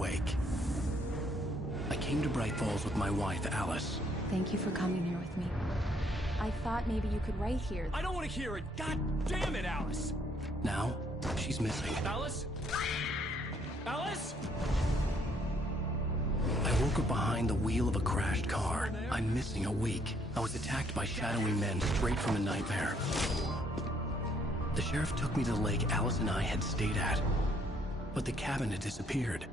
Wake. I came to Bright Falls with my wife, Alice. Thank you for coming here with me. I thought maybe you could write here. I don't want to hear it! God damn it, Alice! Now, she's missing. Alice? Alice? I woke up behind the wheel of a crashed car. I'm missing a week. I was attacked by shadowy men straight from a nightmare. The sheriff took me to the lake Alice and I had stayed at, but the cabin had disappeared.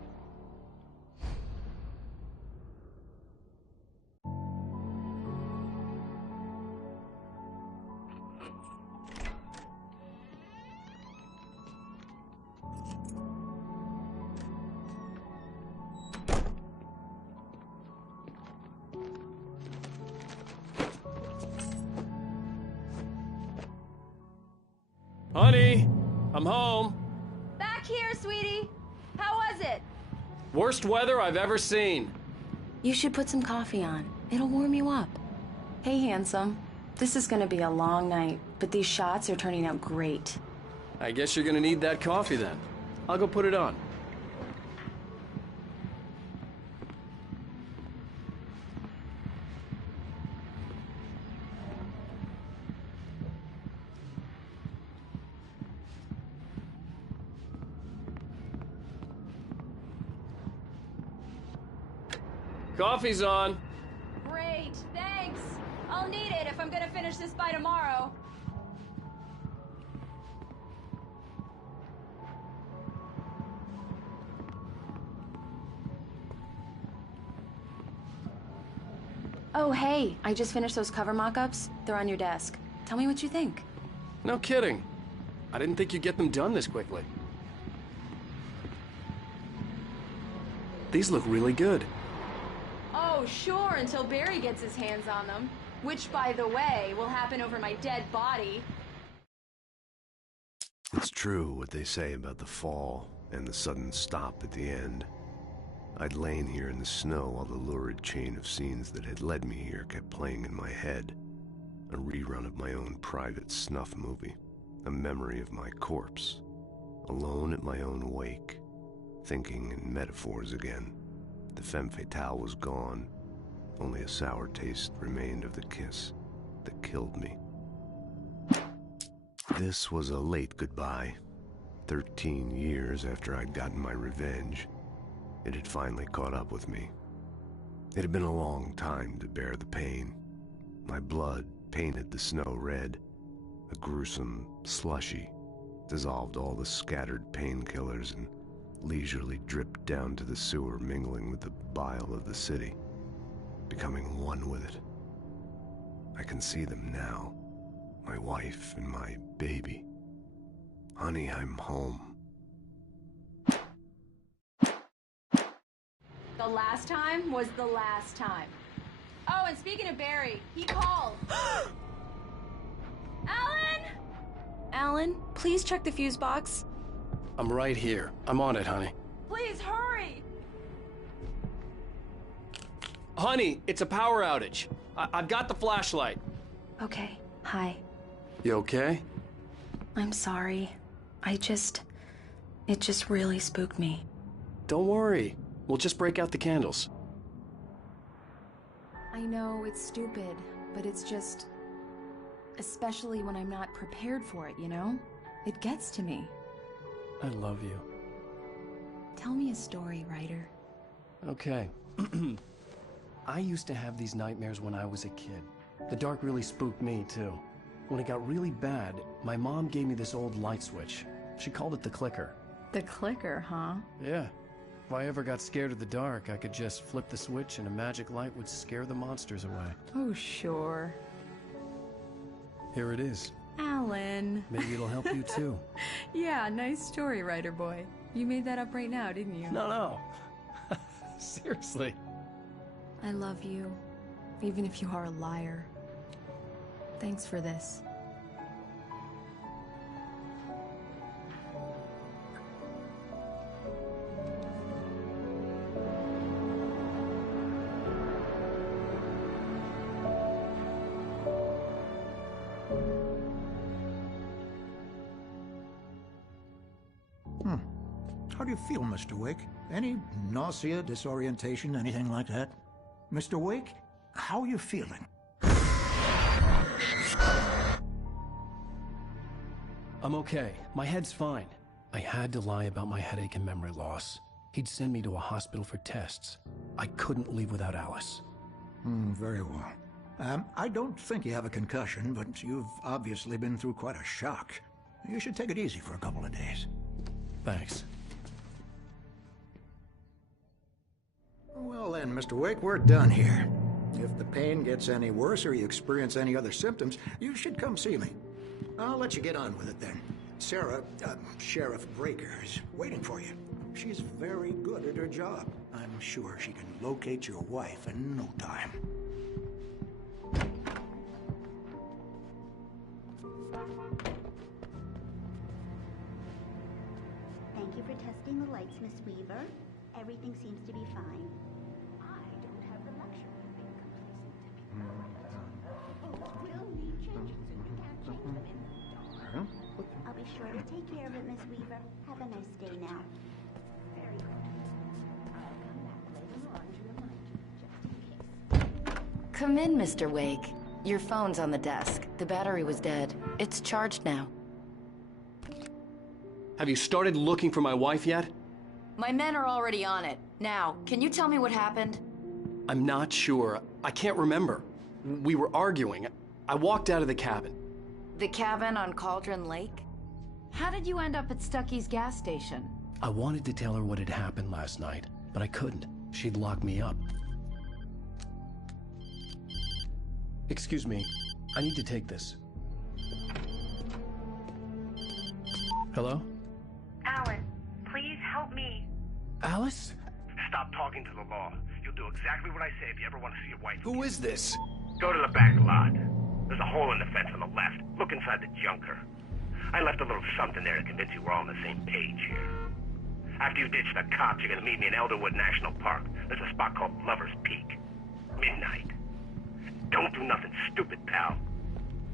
Honey, I'm home. Back here, sweetie. How was it? Worst weather I've ever seen. You should put some coffee on. It'll warm you up. Hey, handsome. This is gonna be a long night, but these shots are turning out great. I guess you're gonna need that coffee then. I'll go put it on. Coffee's on. Great, thanks. I'll need it if I'm gonna finish this by tomorrow. Oh, hey, I just finished those cover mock-ups. They're on your desk. Tell me what you think. No kidding. I didn't think you'd get them done this quickly. These look really good. Oh, sure, until Barry gets his hands on them. Which, by the way, will happen over my dead body. It's true what they say about the fall and the sudden stop at the end. I'd lain here in the snow while the lurid chain of scenes that had led me here kept playing in my head. A rerun of my own private snuff movie. A memory of my corpse. Alone at my own wake. Thinking in metaphors again. The femme fatale was gone. Only a sour taste remained of the kiss that killed me. This was a late goodbye. 13 years after I'd gotten my revenge. It had finally caught up with me. It had been a long time to bear the pain. My blood painted the snow red. A gruesome slushy dissolved all the scattered painkillers and leisurely dripped down to the sewer, mingling with the bile of the city, becoming one with it. I can see them now, my wife and my baby. Honey, I'm home. The last time was the last time. Oh, and speaking of Barry, he called. Alan! Alan, please check the fuse box. I'm right here. I'm on it, honey. Please hurry! Honey, it's a power outage. I've got the flashlight. Okay, hi. You okay? I'm sorry. It just really spooked me. Don't worry. We'll just break out the candles. I know it's stupid, but it's just... especially when I'm not prepared for it, you know? It gets to me. I love you. Tell me a story, writer. Okay. I used to have these nightmares when I was a kid. The dark really spooked me, too. When it got really bad, my mom gave me this old light switch. She called it the clicker. The clicker, huh? Yeah. If I ever got scared of the dark, I could just flip the switch and a magic light would scare the monsters away. Oh, sure. Here it is. Alan. Maybe it'll help you, too. Yeah, nice story, writer boy. You made that up right now, didn't you? No. Seriously. I love you, even if you are a liar. Thanks for this. How do you feel, Mr. Wake? Any nausea, disorientation, anything like that? Mr. Wake, how are you feeling? I'm okay. My head's fine. I had to lie about my headache and memory loss. He'd send me to a hospital for tests. I couldn't leave without Alice. Very well. I don't think you have a concussion, but you've obviously been through quite a shock. You should take it easy for a couple of days. Thanks. Well then, Mr. Wake, we're done here. If the pain gets any worse or you experience any other symptoms, you should come see me. I'll let you get on with it then. Sarah, Sheriff Breaker, is waiting for you. She's very good at her job. I'm sure she can locate your wife in no time. Thank you for testing the lights, Miss Weaver. Everything seems to be fine. I don't have the luxury of being complacent. We'll need changes and you can't change them in the dark. I'll be sure to take care of it, Miss Weaver. Have a nice day now. Very good. I'll come back later on to remind you, just in case. Come in, Mr. Wake. Your phone's on the desk. The battery was dead. It's charged now. Have you started looking for my wife yet? My men are already on it. Now, can you tell me what happened? I'm not sure. I can't remember. We were arguing. I walked out of the cabin. The cabin on Cauldron Lake? How did you end up at Stucky's gas station? I wanted to tell her what had happened last night, but I couldn't. She'd lock me up. Excuse me. I need to take this. Hello? Alan, please help me. Alice? Stop talking to the law. You'll do exactly what I say if you ever want to see your wife. Who is this? Go to the back lot. There's a hole in the fence on the left. Look inside the junker. I left a little something there to convince you we're all on the same page here. After you ditch the cops, you're gonna meet me in Elderwood National Park. There's a spot called Lover's Peak. Midnight. Don't do nothing stupid, pal.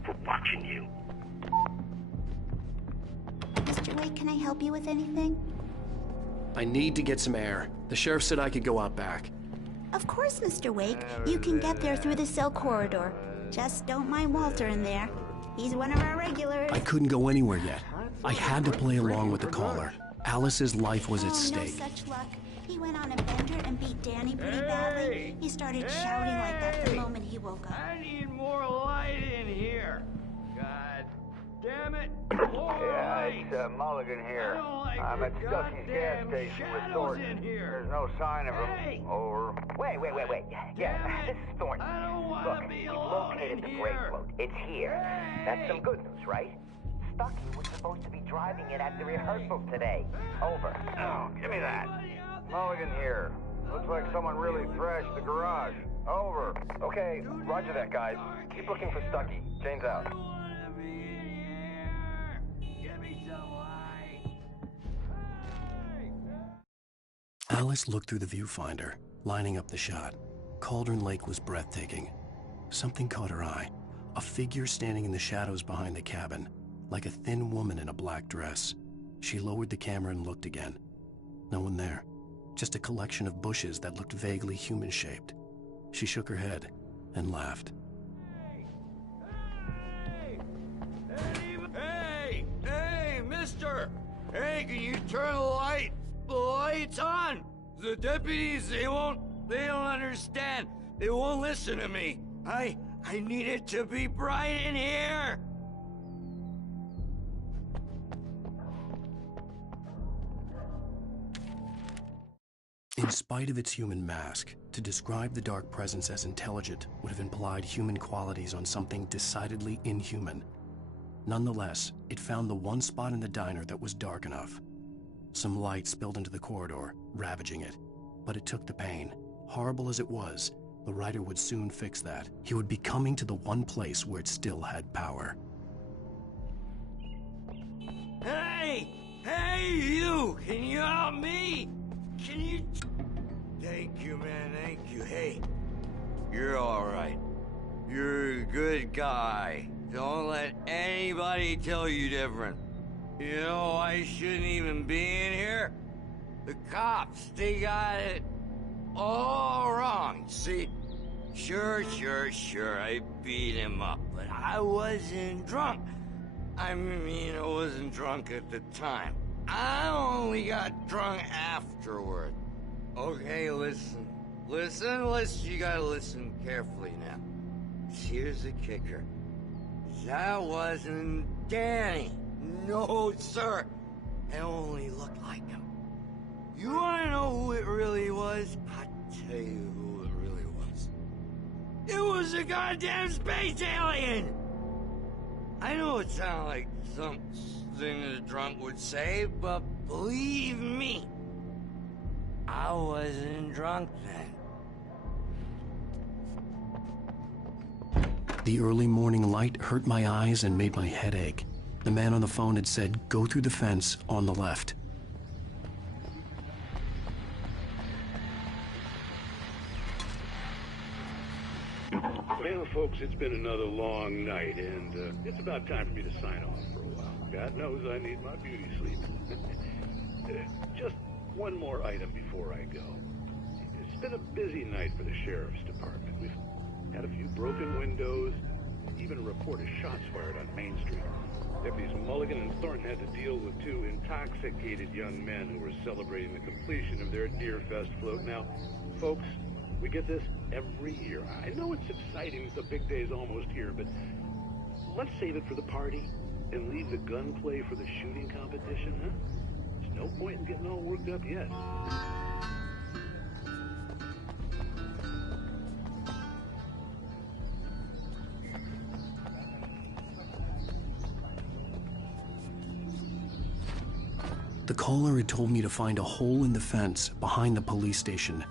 We're watching you. Mr. Wake, can I help you with anything? I need to get some air. The sheriff said I could go out back. Of course, Mr. Wake. You can get there through the cell corridor. Just don't mind Walter in there. He's one of our regulars. I couldn't go anywhere yet. I had to play along with the caller. Alice's life was at stake. No such luck. He went on a bender and beat Danny pretty badly. He started shouting like that the moment he woke up. I need more light in here. God damn it. Yeah, it's Mulligan here. I'm at Stucky's gas station with Thornton. There's no sign of him. Over. Wait. Yeah, this is Thornton. Look, we've located the brake float. It's here. That's some good news, right? Stucky was supposed to be driving it at the rehearsal today. Over. Oh, give me that. Mulligan here. Looks like someone really thrashed the garage. Over. Okay, roger that, guys. Keep looking for Stucky. Jane's out. Alice looked through the viewfinder, lining up the shot. Cauldron Lake was breathtaking. Something caught her eye. A figure standing in the shadows behind the cabin, like a thin woman in a black dress. She lowered the camera and looked again. No one there. Just a collection of bushes that looked vaguely human-shaped. She shook her head and laughed. Hey, mister! Hey, can you turn the lights on? The deputies, they don't understand. They won't listen to me. I need it to be bright in here. In spite of its human mask, to describe the dark presence as intelligent would have implied human qualities on something decidedly inhuman. Nonetheless, it found the one spot in the diner that was dark enough. Some light spilled into the corridor, ravaging it. But it took the pain. Horrible as it was, the writer would soon fix that. He would be coming to the one place where it still had power. Hey, you! Can you help me? Can you... Thank you, man, thank you. Hey, you're all right. You're a good guy. Don't let anybody tell you different. You know, I shouldn't even be in here. The cops, they got it all wrong, see? Sure, I beat him up, but I wasn't drunk. I mean, I wasn't drunk at the time. I only got drunk afterward. Okay, listen, you gotta listen carefully now. Here's the kicker. That wasn't Danny. No, sir. It only looked like him. You wanna know who it really was? I'll tell you who it really was. It was a goddamn space alien! I know it sounds like something a drunk would say, but believe me, I wasn't drunk then. The early morning light hurt my eyes and made my head ache. The man on the phone had said, go through the fence on the left. Well, folks, it's been another long night, and it's about time for me to sign off for a while. God knows I need my beauty sleep. Just one more item before I go. It's been a busy night for the Sheriff's Department. We've had a few broken windows, even a report of shots fired on Main Street. Deputies Mulligan and Thornton had to deal with two intoxicated young men who were celebrating the completion of their Deerfest float. Now, folks, we get this every year. I know it's exciting, the big day's almost here, but let's save it for the party and leave the gunplay for the shooting competition, huh? There's no point in getting all worked up yet. The caller had told me to find a hole in the fence behind the police station.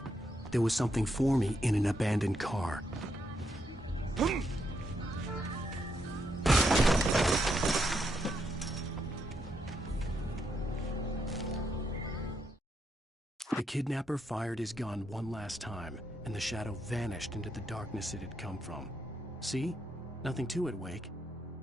There was something for me in an abandoned car. The kidnapper fired his gun one last time, and the shadow vanished into the darkness it had come from. See? Nothing to it, Wake.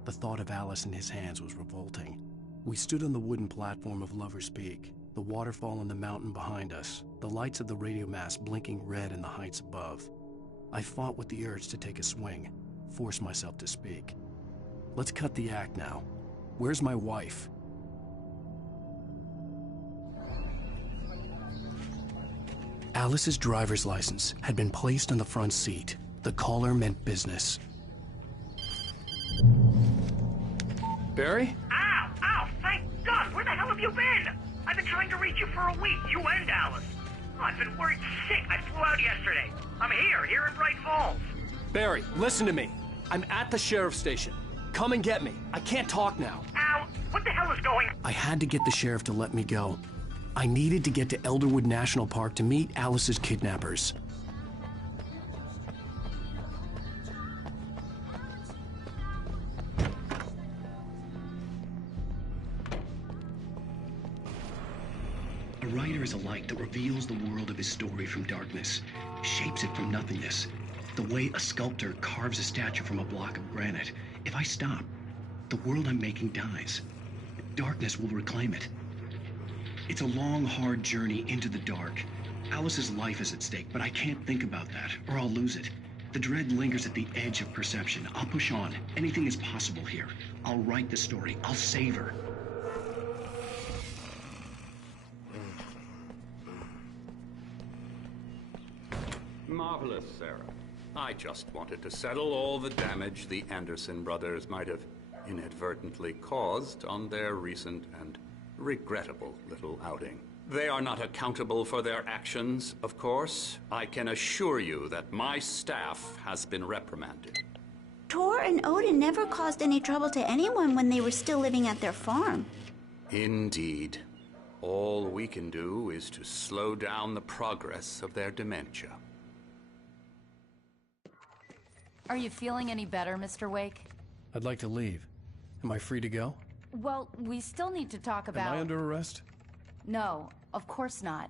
The thought of Alice in his hands was revolting. We stood on the wooden platform of Lover's Peak, the waterfall on the mountain behind us, the lights of the radio mast blinking red in the heights above. I fought with the urge to take a swing, force myself to speak. Let's cut the act now. Where's my wife? Alice's driver's license had been placed on the front seat. The caller meant business. Barry? Ow! Thank God! Where the hell have you been? I've been trying to reach you for a week, you and Alice. Oh, I've been worried sick. I flew out yesterday. I'm here in Bright Falls. Barry, listen to me. I'm at the sheriff's station. Come and get me. I can't talk now. Ow! What the hell is going on? I had to get the sheriff to let me go. I needed to get to Elderwood National Park to meet Alice's kidnappers. A writer is a light that reveals the world of his story from darkness, shapes it from nothingness. The way a sculptor carves a statue from a block of granite. If I stop, the world I'm making dies. Darkness will reclaim it. It's a long, hard journey into the dark. Alice's life is at stake, but I can't think about that, or I'll lose it. The dread lingers at the edge of perception. I'll push on. Anything is possible here. I'll write the story. I'll save her. Marvelous, Sarah. I just wanted to settle all the damage the Anderson brothers might have inadvertently caused on their recent and regrettable little outing. They are not accountable for their actions, of course. I can assure you that my staff has been reprimanded. Tor and Odin never caused any trouble to anyone when they were still living at their farm. Indeed. All we can do is to slow down the progress of their dementia. Are you feeling any better, Mr. Wake? I'd like to leave. Am I free to go? Well, we still need to talk about... Am I under arrest? No, of course not.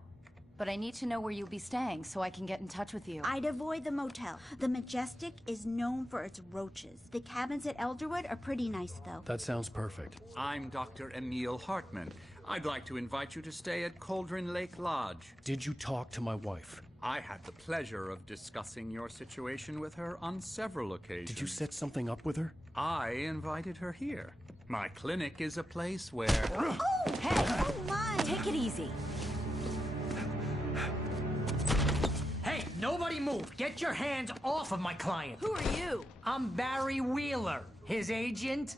But I need to know where you'll be staying so I can get in touch with you. I'd avoid the motel. The Majestic is known for its roaches. The cabins at Elderwood are pretty nice, though. That sounds perfect. I'm Dr. Emil Hartman. I'd like to invite you to stay at Cauldron Lake Lodge. Did you talk to my wife? I had the pleasure of discussing your situation with her on several occasions. Did you set something up with her? I invited her here. My clinic is a place where... Oh, hey! Oh, my! Take it easy. Hey, nobody move! Get your hands off of my client! Who are you? I'm Barry Wheeler, his agent.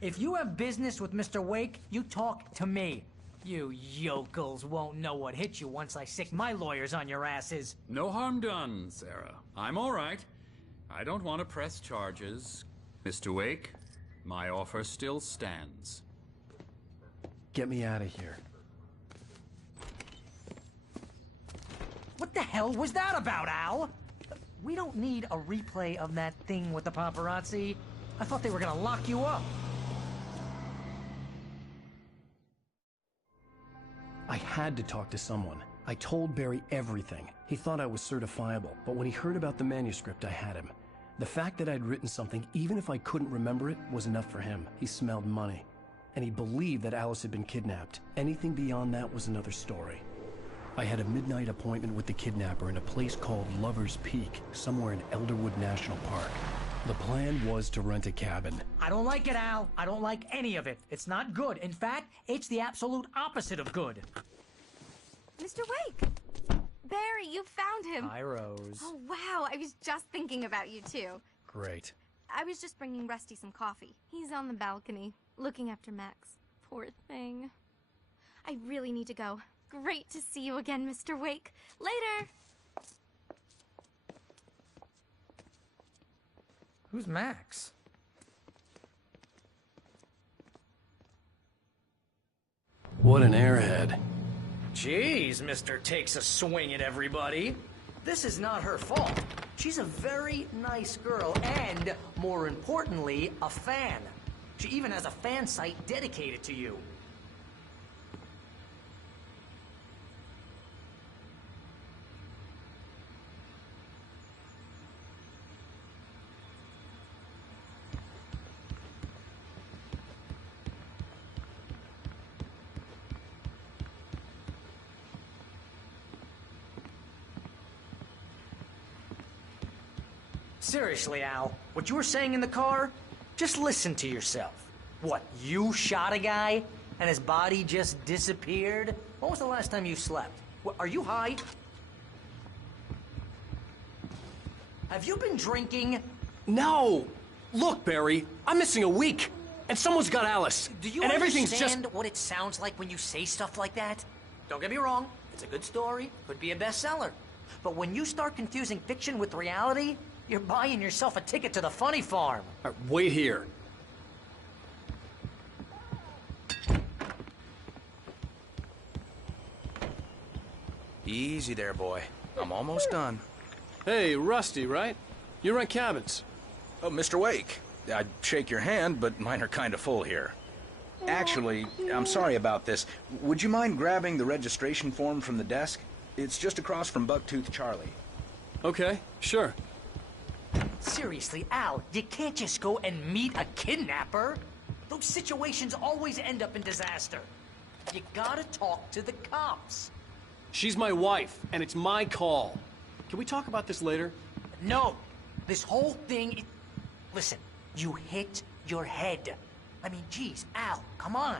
If you have business with Mr. Wake, you talk to me. You yokels won't know what hit you once I sick my lawyers on your asses. No harm done, Sarah. I'm all right. I don't want to press charges. Mr. Wake, my offer still stands. Get me out of here. What the hell was that about, Al? We don't need a replay of that thing with the paparazzi. I thought they were gonna lock you up. I had to talk to someone. I told Barry everything. He thought I was certifiable, but when he heard about the manuscript, I had him. The fact that I'd written something, even if I couldn't remember it, was enough for him. He smelled money. And he believed that Alice had been kidnapped. Anything beyond that was another story. I had a midnight appointment with the kidnapper in a place called Lover's Peak, somewhere in Elderwood National Park. The plan was to rent a cabin. I don't like it, Al. I don't like any of it. It's not good. In fact, it's the absolute opposite of good. Mr. Wake! Barry, you found him! Hi, Rose. Oh, wow. I was just thinking about you, too. Great. I was just bringing Rusty some coffee. He's on the balcony, looking after Max. Poor thing. I really need to go. Great to see you again, Mr. Wake. Later! Who's Max? What an airhead. Jeez, Mr. Takes a swing at everybody. This is not her fault. She's a very nice girl and, more importantly, a fan. She even has a fan site dedicated to you. Seriously, Al, what you were saying in the car, just listen to yourself. What, you shot a guy and his body just disappeared? When was the last time you slept? What, are you high? Have you been drinking? No! Look, Barry, I'm missing a week, and someone's got Alice. Do you and understand everything's just... what it sounds like when you say stuff like that? Don't get me wrong, it's a good story, could be a bestseller. But when you start confusing fiction with reality, you're buying yourself a ticket to the funny farm. Wait here. Easy there, boy. I'm almost done. Hey, Rusty, right? You rent cabins. Oh, Mr. Wake. I'd shake your hand, but mine are kind of full here. Actually, I'm sorry about this. Would you mind grabbing the registration form from the desk? It's just across from Bucktooth Charlie. Okay, sure. Seriously, Al, you can't just go and meet a kidnapper. Those situations always end up in disaster. You gotta talk to the cops. She's my wife, and it's my call. Can we talk about this later? No. This whole thing... Listen, you hit your head. I mean, geez, Al, come on.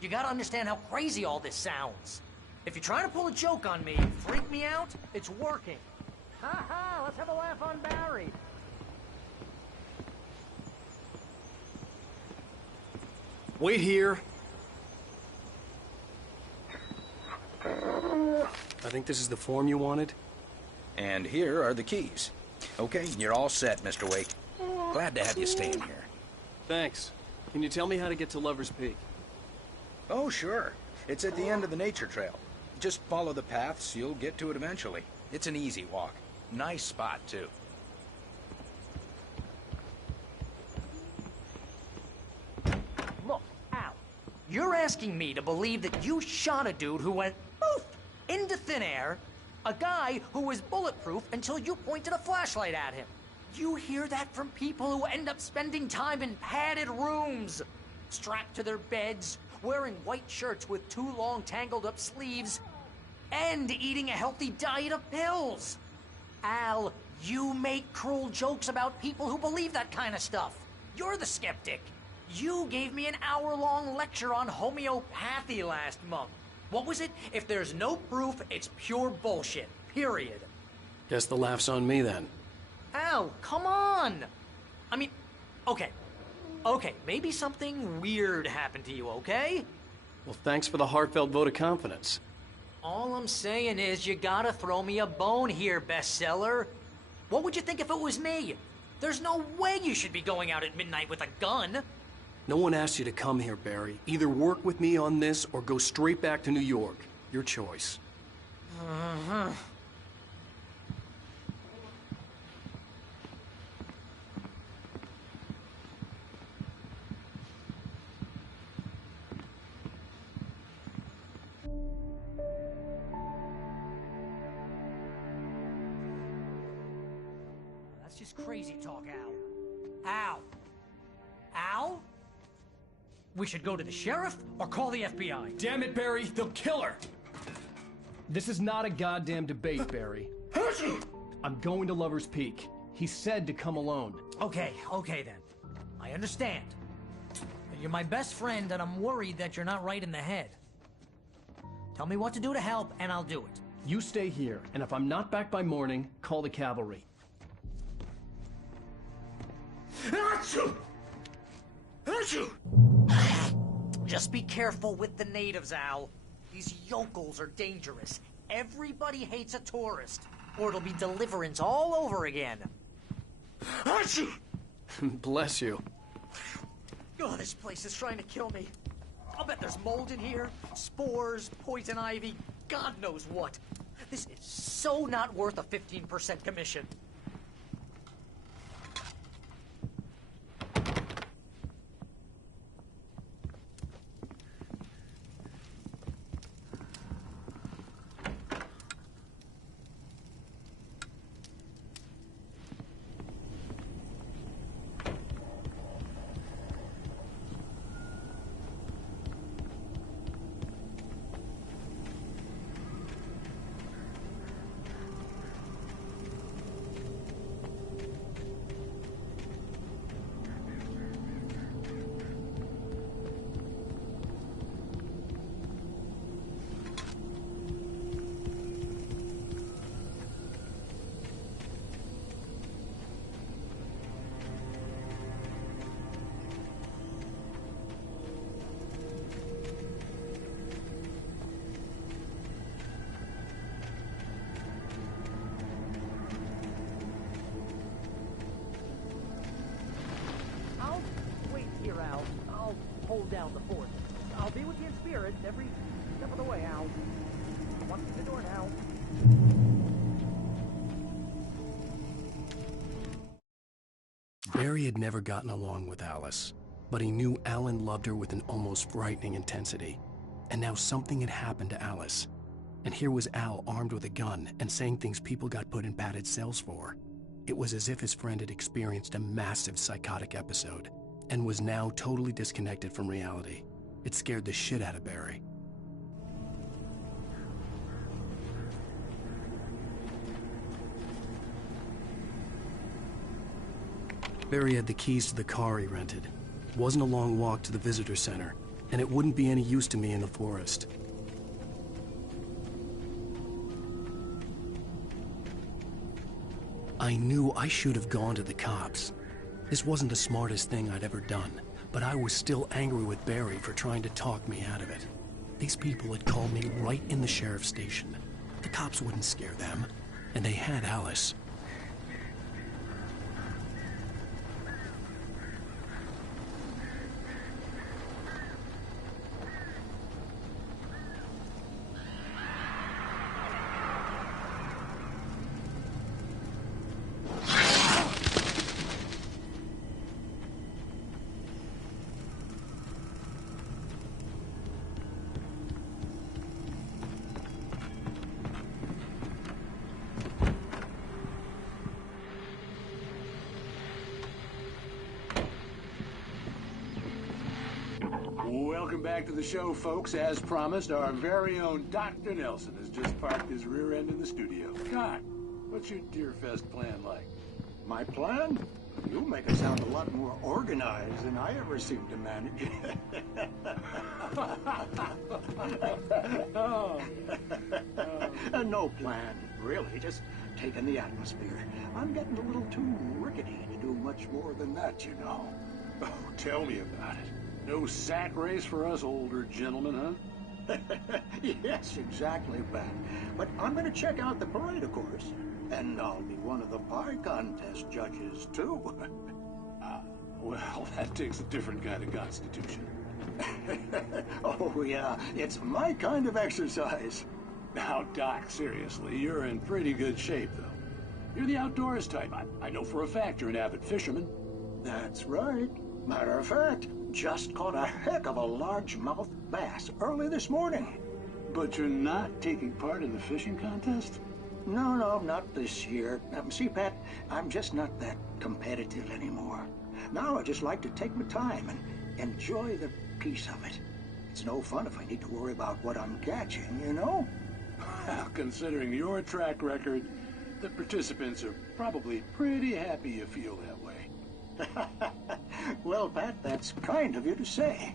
You gotta understand how crazy all this sounds. If you're trying to pull a joke on me, freak me out, it's working. Ha ha, let's have a laugh on Barry. Wait here. I think this is the form you wanted. And here are the keys. Okay, you're all set, Mr. Wake. Glad to have you staying here. Thanks. Can you tell me how to get to Lover's Peak? Oh, sure. It's at the end of the nature trail. Just follow the paths, you'll get to it eventually. It's an easy walk. Nice spot, too. Look, Al, you're asking me to believe that you shot a dude who went poof into thin air, a guy who was bulletproof until you pointed a flashlight at him. You hear that from people who end up spending time in padded rooms, strapped to their beds, wearing white shirts with too long tangled up sleeves, and eating a healthy diet of pills. Al, you make cruel jokes about people who believe that kind of stuff. You're the skeptic. You gave me an hour-long lecture on homeopathy last month. What was it? If there's no proof, it's pure bullshit. Period. Guess the laugh's on me then. Al, come on! I mean, okay. Okay, maybe something weird happened to you, okay? Well, thanks for the heartfelt vote of confidence. All I'm saying is you gotta throw me a bone here, bestseller. What would you think if it was me? There's no way you should be going out at midnight with a gun. No one asked you to come here, Barry. Either work with me on this or go straight back to New York. Your choice. Uh-huh. That's just crazy talk, Al. Al! Al? We should go to the sheriff or call the FBI. Damn it, Barry, they'll kill her! This is not a goddamn debate, Barry. I'm going to Lover's Peak. He said to come alone. Okay then. I understand. But you're my best friend, and I'm worried that you're not right in the head. Tell me what to do to help, and I'll do it. You stay here, and if I'm not back by morning, call the cavalry. Achoo! Achoo! Just be careful with the natives, Al. These yokels are dangerous. Everybody hates a tourist, or it'll be Deliverance all over again. Achoo! Bless you. Oh, this place is trying to kill me. I'll bet there's mold in here, spores, poison ivy, God knows what. This is so not worth a 15% commission. Hold down the fort. I'll be with you in spirit every step of the way, Al. Walk through the door now. Barry had never gotten along with Alice, but he knew Alan loved her with an almost frightening intensity. And now something had happened to Alice. And here was Al armed with a gun and saying things people got put in padded cells for. It was as if his friend had experienced a massive psychotic episode and was now totally disconnected from reality. It scared the shit out of Barry. Barry had the keys to the car he rented. It wasn't a long walk to the visitor center, and it wouldn't be any use to me in the forest. I knew I should have gone to the cops. This wasn't the smartest thing I'd ever done, but I was still angry with Barry for trying to talk me out of it. These people had called me right in the sheriff's station. The cops wouldn't scare them, and they had Alice. Welcome back to the show, folks. As promised, our very own Dr. Nelson has just parked his rear end in the studio. Doc, what's your Deerfest plan like? My plan? You make it sound a lot more organized than I ever seem to manage. No plan, really. Just taking the atmosphere. I'm getting a little too rickety to do much more than that, you know. Oh, tell me about it. No sack race for us older gentlemen, huh? Yes, exactly, Pat. But I'm going to check out the parade, of course. And I'll be one of the pie contest judges, too. Well, that takes a different kind of constitution. Oh, yeah. It's my kind of exercise. Now, Doc, seriously, you're in pretty good shape, though. You're the outdoors type. I know for a fact you're an avid fisherman. That's right. Matter of fact, just caught a heck of a largemouth bass early this morning. But you're not taking part in the fishing contest? No, not this year. See, Pat, I'm just not that competitive anymore. Now I just like to take my time and enjoy the peace of it. It's no fun if I need to worry about what I'm catching, you know? Well, considering your track record, the participants are probably pretty happy you feel that way. Well, Pat, that's kind of you to say.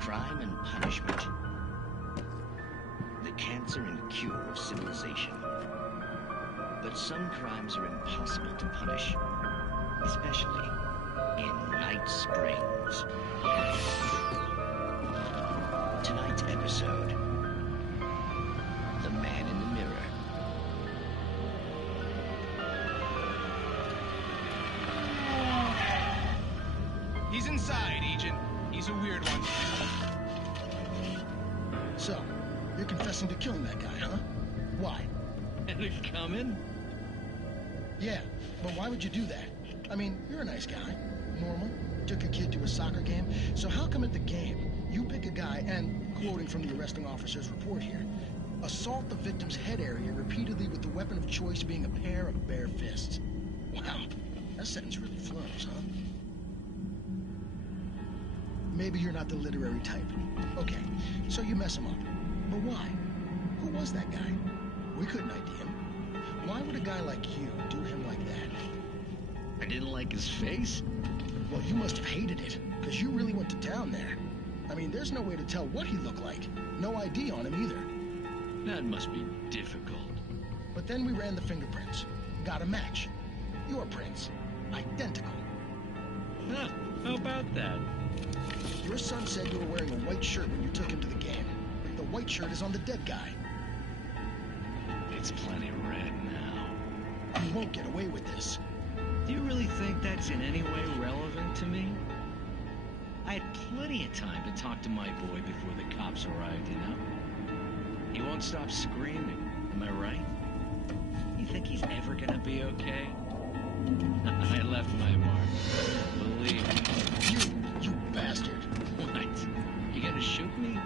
Crime and punishment. The cancer and cure of civilization. But some crimes are impossible to punish, especially in Night Springs. Tonight's episode, The Man in the Mirror. He's inside, Agent. He's a weird one. So, you're confessing to killing that guy, huh? Why? And it's coming? Yeah, but why would you do that? I mean, you're a nice guy. Normal. Took a kid to a soccer game. So how come at the game, you pick a guy and, quoting from the arresting officer's report here, assault the victim's head area repeatedly with the weapon of choice being a pair of bare fists? Wow, that sentence really flows, huh? Maybe you're not the literary type. Okay, so you mess him up. But why? Who was that guy? We couldn't ID him. Why would a guy like you do him like that? I didn't like his face? Well, you must have hated it, because you really went to town there. I mean, there's no way to tell what he looked like. No ID on him either. That must be difficult. But then we ran the fingerprints. Got a match. Your prints. Identical. Huh, how about that? Your son said you were wearing a white shirt when you took him to the game. The white shirt is on the dead guy. It's plenty red now. You won't get away with this. Do you really think that's in any way relevant to me? I had plenty of time to talk to my boy before the cops arrived, you know? He won't stop screaming, am I right? You think he's ever gonna be okay? I left my mark. Believe me. You bastard. What? You gonna shoot me?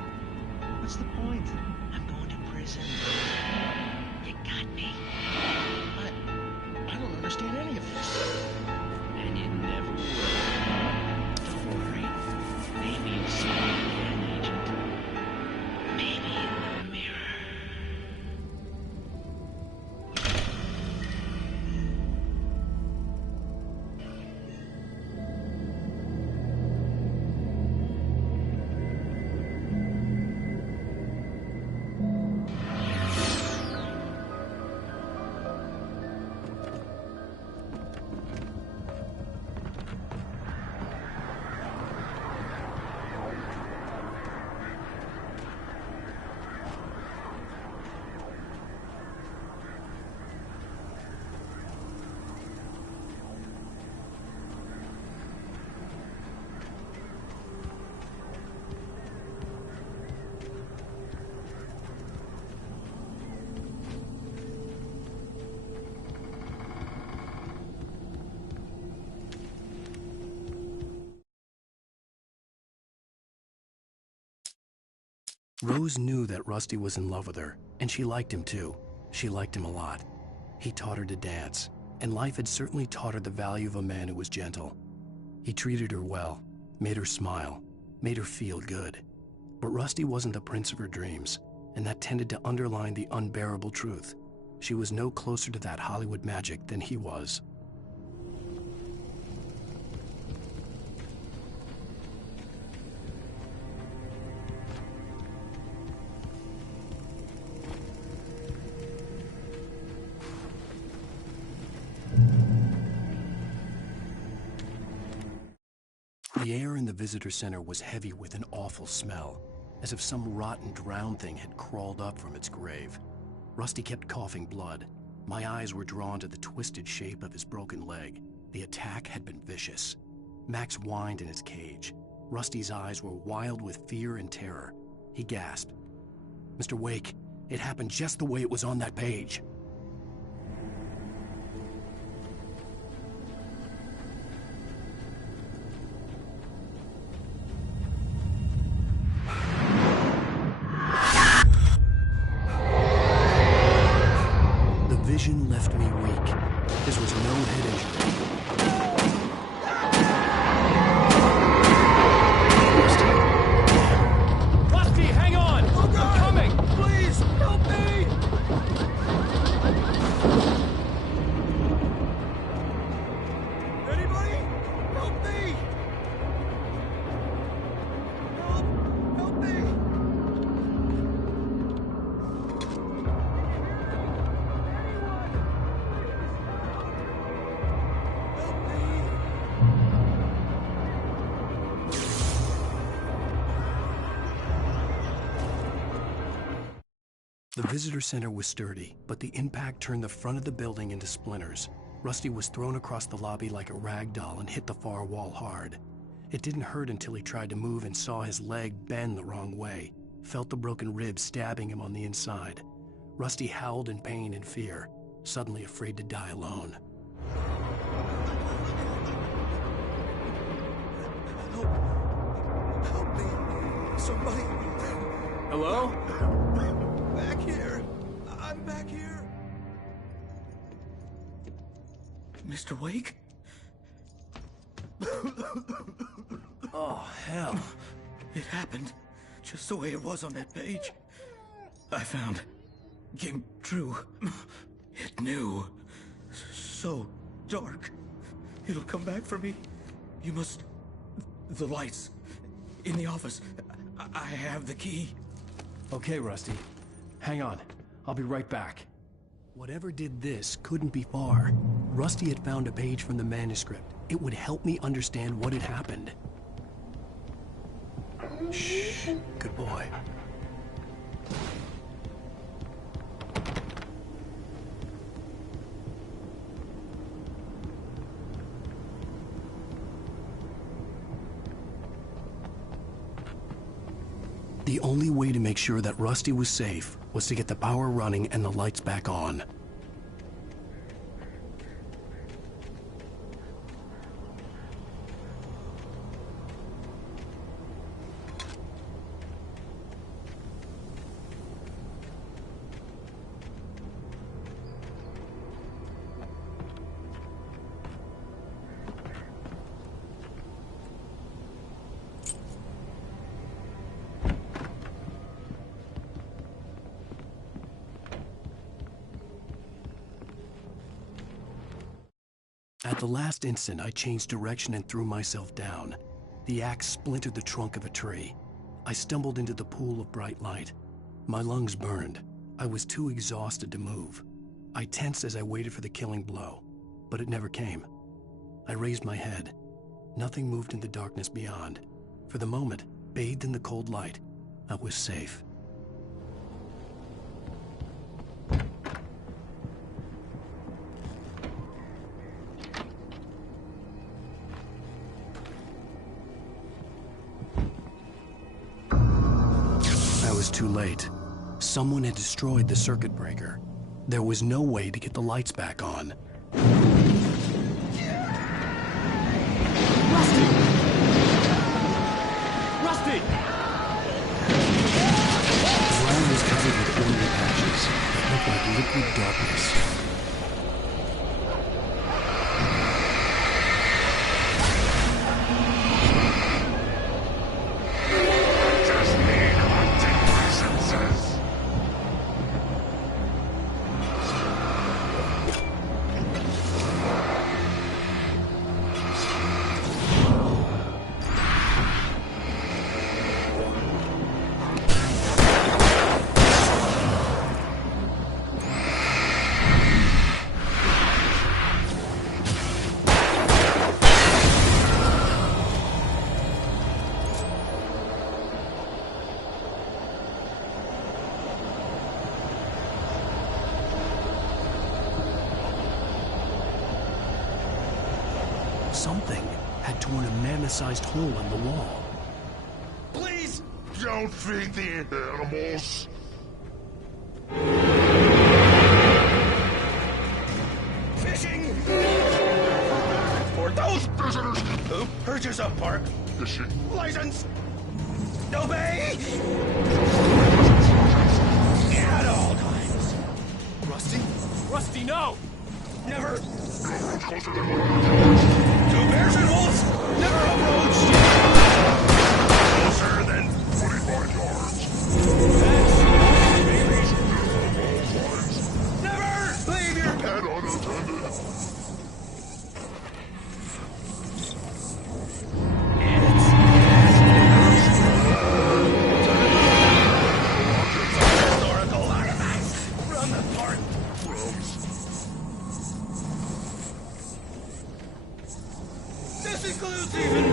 What's the point? I'm going to prison. You got me. I don't understand any of this. And you never will. Don't worry. Maybe you'll see me again, Agent. Maybe in the mirror. Rose knew that Rusty was in love with her, and she liked him too. She liked him a lot. He taught her to dance, and life had certainly taught her the value of a man who was gentle. He treated her well, made her smile, made her feel good. But Rusty wasn't the prince of her dreams, and that tended to underline the unbearable truth. She was no closer to that Hollywood magic than he was. The air in the visitor center was heavy with an awful smell, as if some rotten drowned thing had crawled up from its grave. Rusty kept coughing blood. My eyes were drawn to the twisted shape of his broken leg. The attack had been vicious. Max whined in his cage. Rusty's eyes were wild with fear and terror. He gasped. "Mr. Wake, it happened just the way it was on that page." Vision left me weak. This was no head injury. Rusty, hang on! I'm coming! Please, help me! Anybody? Help me! Help me! The visitor center was sturdy, but the impact turned the front of the building into splinters. Rusty was thrown across the lobby like a rag doll and hit the far wall hard. It didn't hurt until he tried to move and saw his leg bend the wrong way, felt the broken rib stabbing him on the inside. Rusty howled in pain and fear, suddenly afraid to die alone. Help me! Somebody! Hello? Back here! I'm back here! Mr. Wake? Oh, hell. It happened just the way it was on that page. I found. Came true. It knew. So dark. It'll come back for me. You must... The lights. In the office. I have the key. Okay, Rusty. Hang on. I'll be right back. Whatever did this couldn't be far. Rusty had found a page from the manuscript. It would help me understand what had happened. Shh. Good boy. The only way to make sure that Rusty was safe was to get the power running and the lights back on. At the last instant, I changed direction and threw myself down. The axe splintered the trunk of a tree. I stumbled into the pool of bright light. My lungs burned. I was too exhausted to move. I tensed as I waited for the killing blow, but it never came. I raised my head. Nothing moved in the darkness beyond. For the moment, bathed in the cold light, I was safe. Too late. Someone had destroyed the circuit breaker. There was no way to get the lights back on. Rusty! Something had torn a mammoth-sized hole in the wall. Please! Don't feed the animals! Fishing! For those visitors who purchase a park fishing license, obey! At all times. Rusty? Rusty, no! Never. Two bears and wolves never approached. Closer than 45 yards. Never leave your pet unattended. Historical artifacts from the park. This includes even...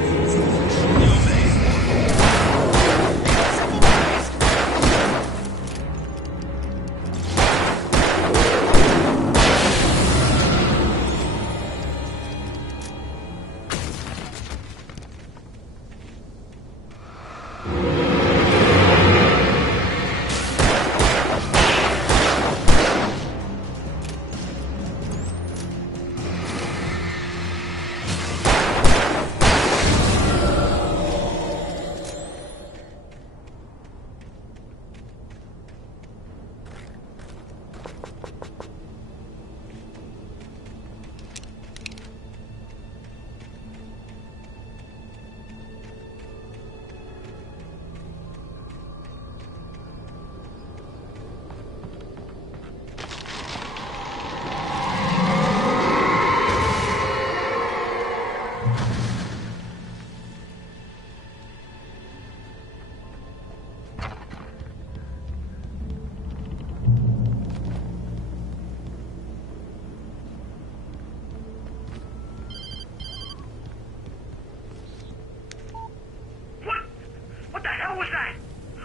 What the hell was that?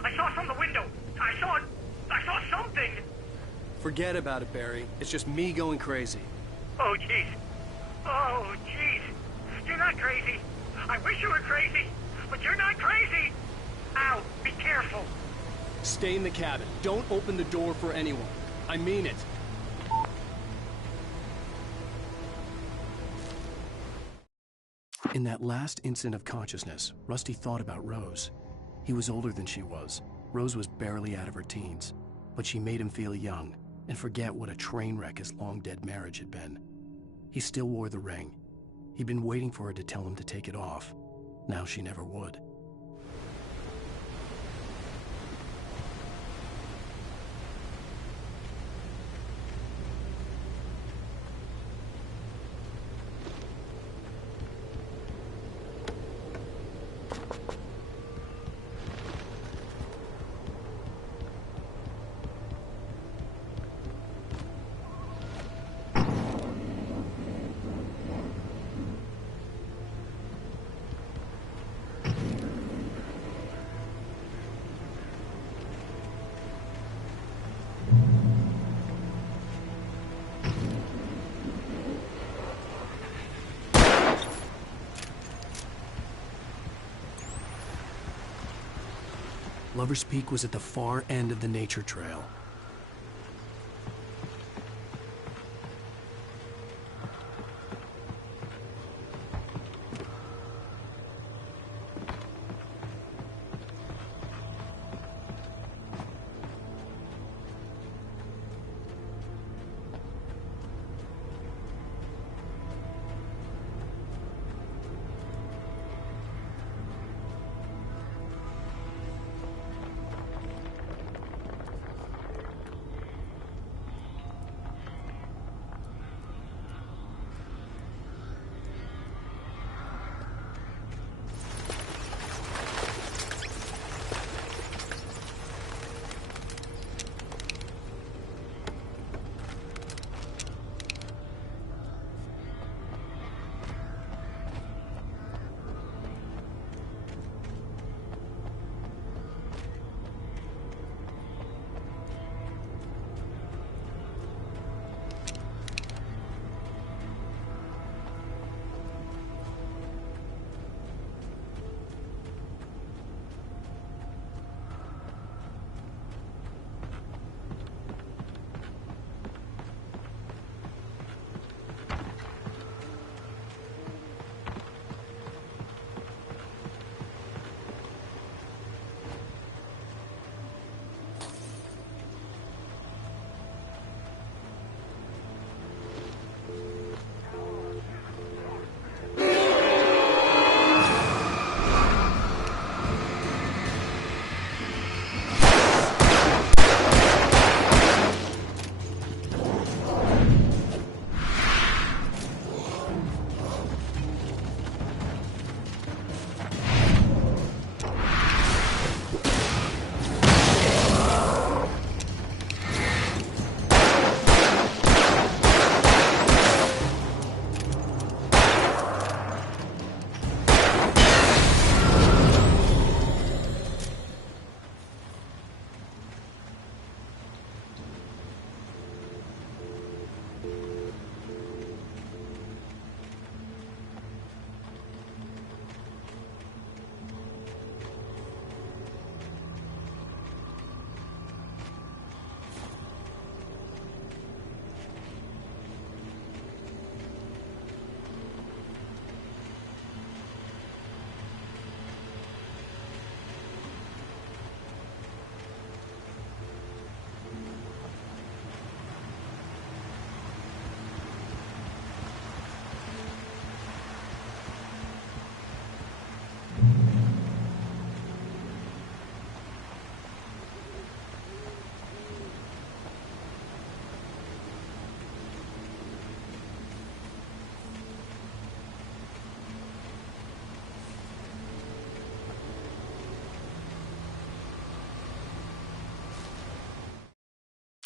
I saw from the window. I saw something. Forget about it, Barry. It's just me going crazy. Oh, jeez. Oh, jeez. You're not crazy. I wish you were crazy, but you're not crazy. Ow, be careful. Stay in the cabin. Don't open the door for anyone. I mean it. In that last instant of consciousness, Rusty thought about Rose. He was older than she was. Rose was barely out of her teens, but she made him feel young and forget what a train wreck his long-dead marriage had been. He still wore the ring. He'd been waiting for her to tell him to take it off. Now she never would. Lover's Peak was at the far end of the nature trail.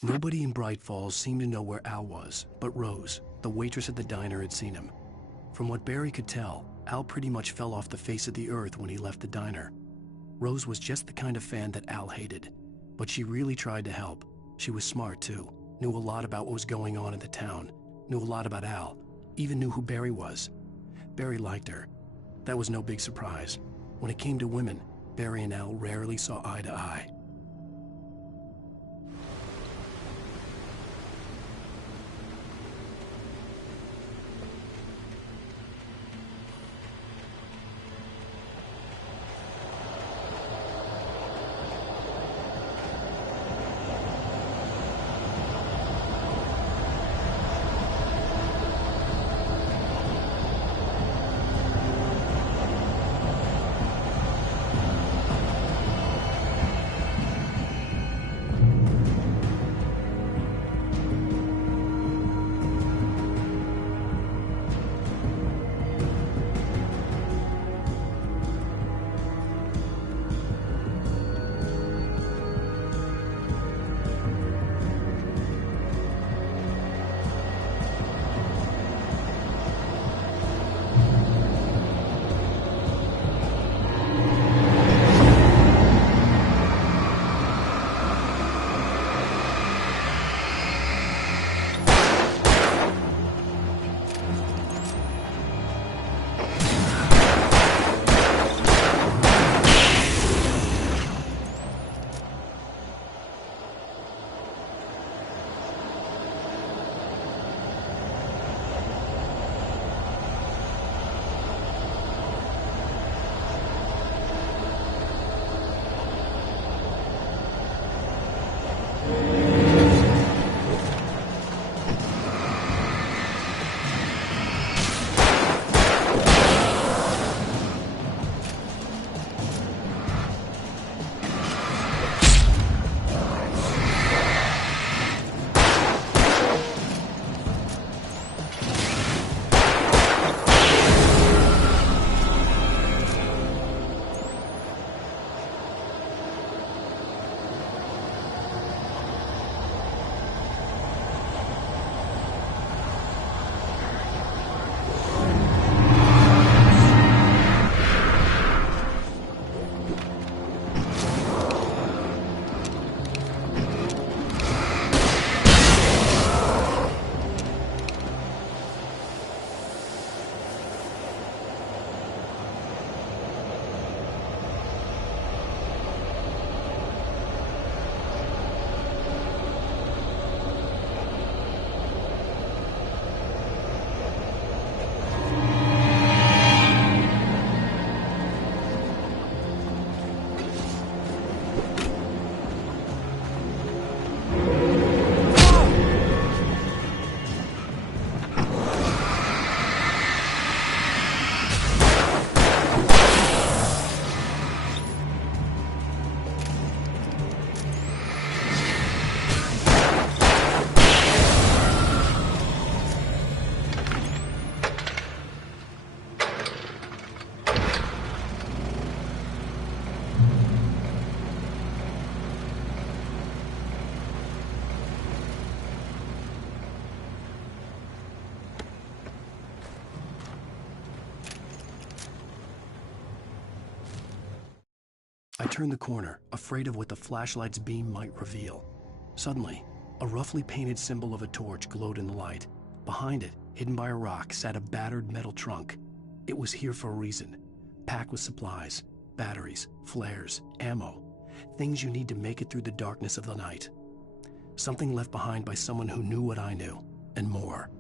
Nobody in Bright Falls seemed to know where Al was, but Rose, the waitress at the diner, had seen him. From what Barry could tell, Al pretty much fell off the face of the earth when he left the diner. Rose was just the kind of fan that Al hated, but she really tried to help. She was smart too, knew a lot about what was going on in the town, knew a lot about Al, even knew who Barry was. Barry liked her. That was no big surprise. When it came to women, Barry and Al rarely saw eye to eye. I turned the corner, afraid of what the flashlight's beam might reveal. Suddenly, a roughly painted symbol of a torch glowed in the light. Behind it, hidden by a rock, sat a battered metal trunk. It was here for a reason, packed with supplies, batteries, flares, ammo, things you need to make it through the darkness of the night. Something left behind by someone who knew what I knew, and more.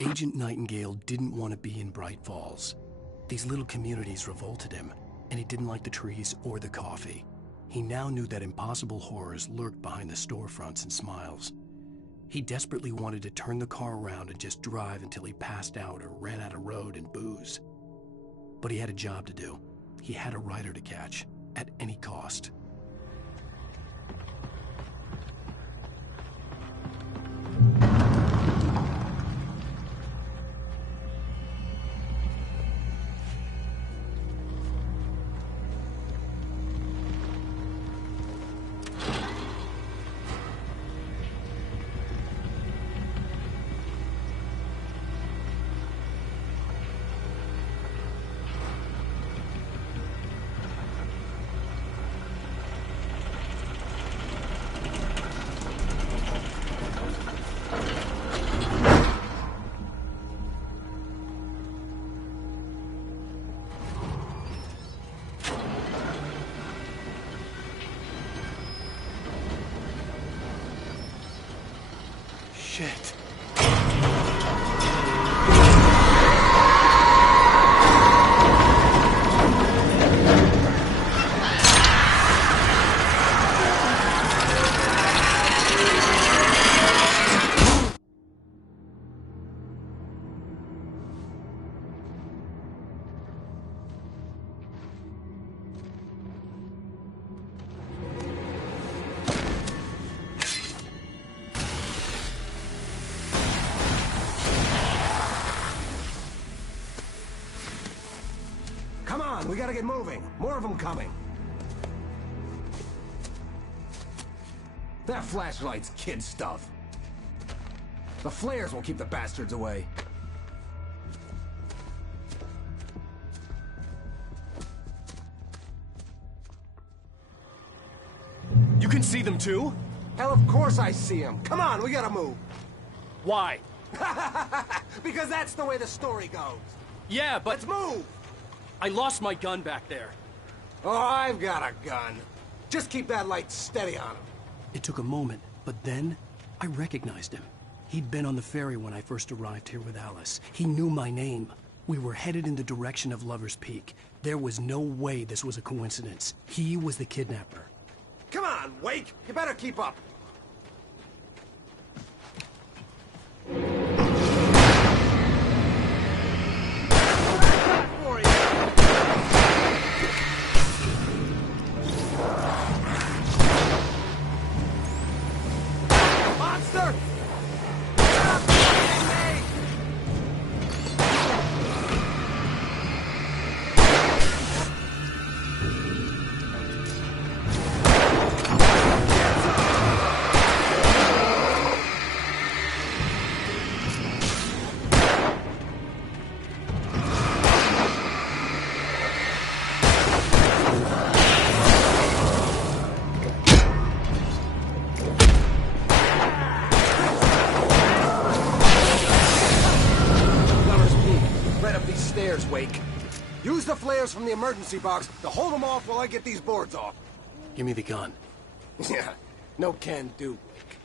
Agent Nightingale didn't want to be in Bright Falls. These little communities revolted him, and he didn't like the trees or the coffee. He now knew that impossible horrors lurked behind the storefronts and smiles. He desperately wanted to turn the car around and just drive until he passed out or ran out of road and booze. But he had a job to do. He had a rider to catch, at any cost. Shit. Come on, we gotta get moving. More of them coming. That flashlight's kid stuff. The flares will keep the bastards away. You can see them too? Hell, of course I see them. Come on, we gotta move. Why? Because that's the way the story goes. Yeah, but... Let's move! I lost my gun back there. Oh, I've got a gun. Just keep that light steady on him. It took a moment, but then I recognized him. He'd been on the ferry when I first arrived here with Alice. He knew my name. We were headed in the direction of Lover's Peak. There was no way this was a coincidence. He was the kidnapper. Come on, Wake! You better keep up! Monster! Wake. Use the flares from the emergency box to hold them off while I get these boards off. Give me the gun. Yeah, no can do, Wake.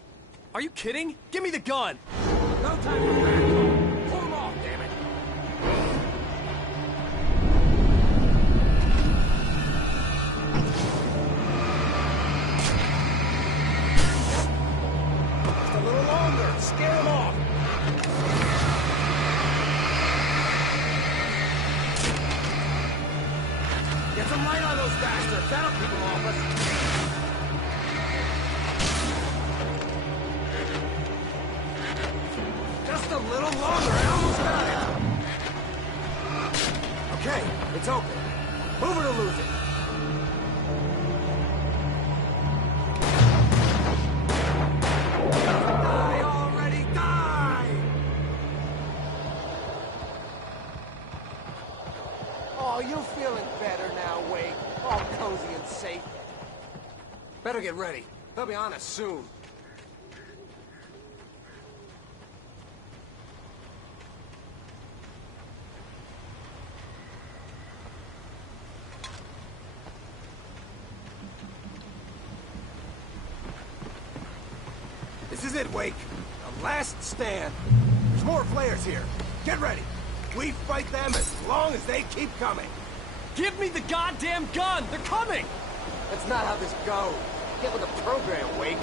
Are you kidding? Give me the gun! No time for that. Pull them off, damn it. Just a little longer. Scare them off. Get some light on those bastards. That'll keep them off us. Just a little longer. I almost got it. Okay, it's open. Move it or lose it. Die already, die! Oh, you feeling better now, Wade? All cozy and safe. Better get ready. They'll be on us soon. This is it, Wake. The last stand. There's more flares here. Get ready. We fight them as long as they keep coming. Give me the goddamn gun! They're coming! That's not how this goes. Get with the program, Wake.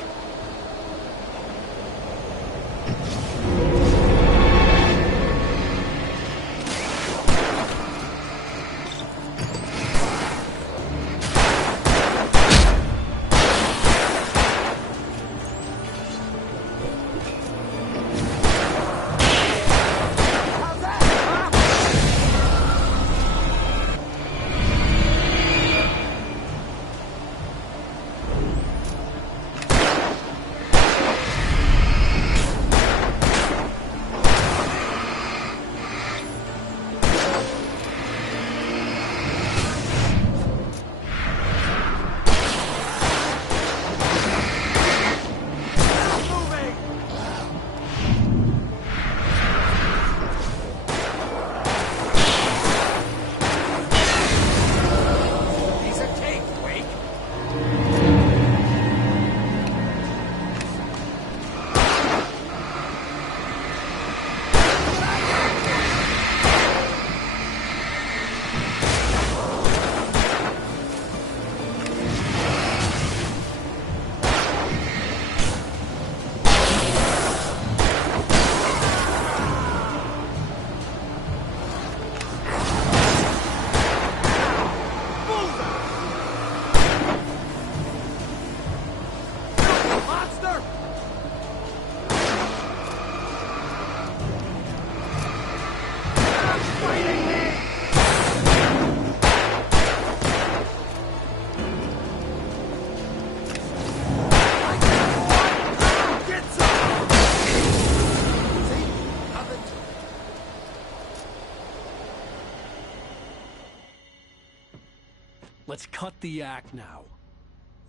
Let's cut the act now.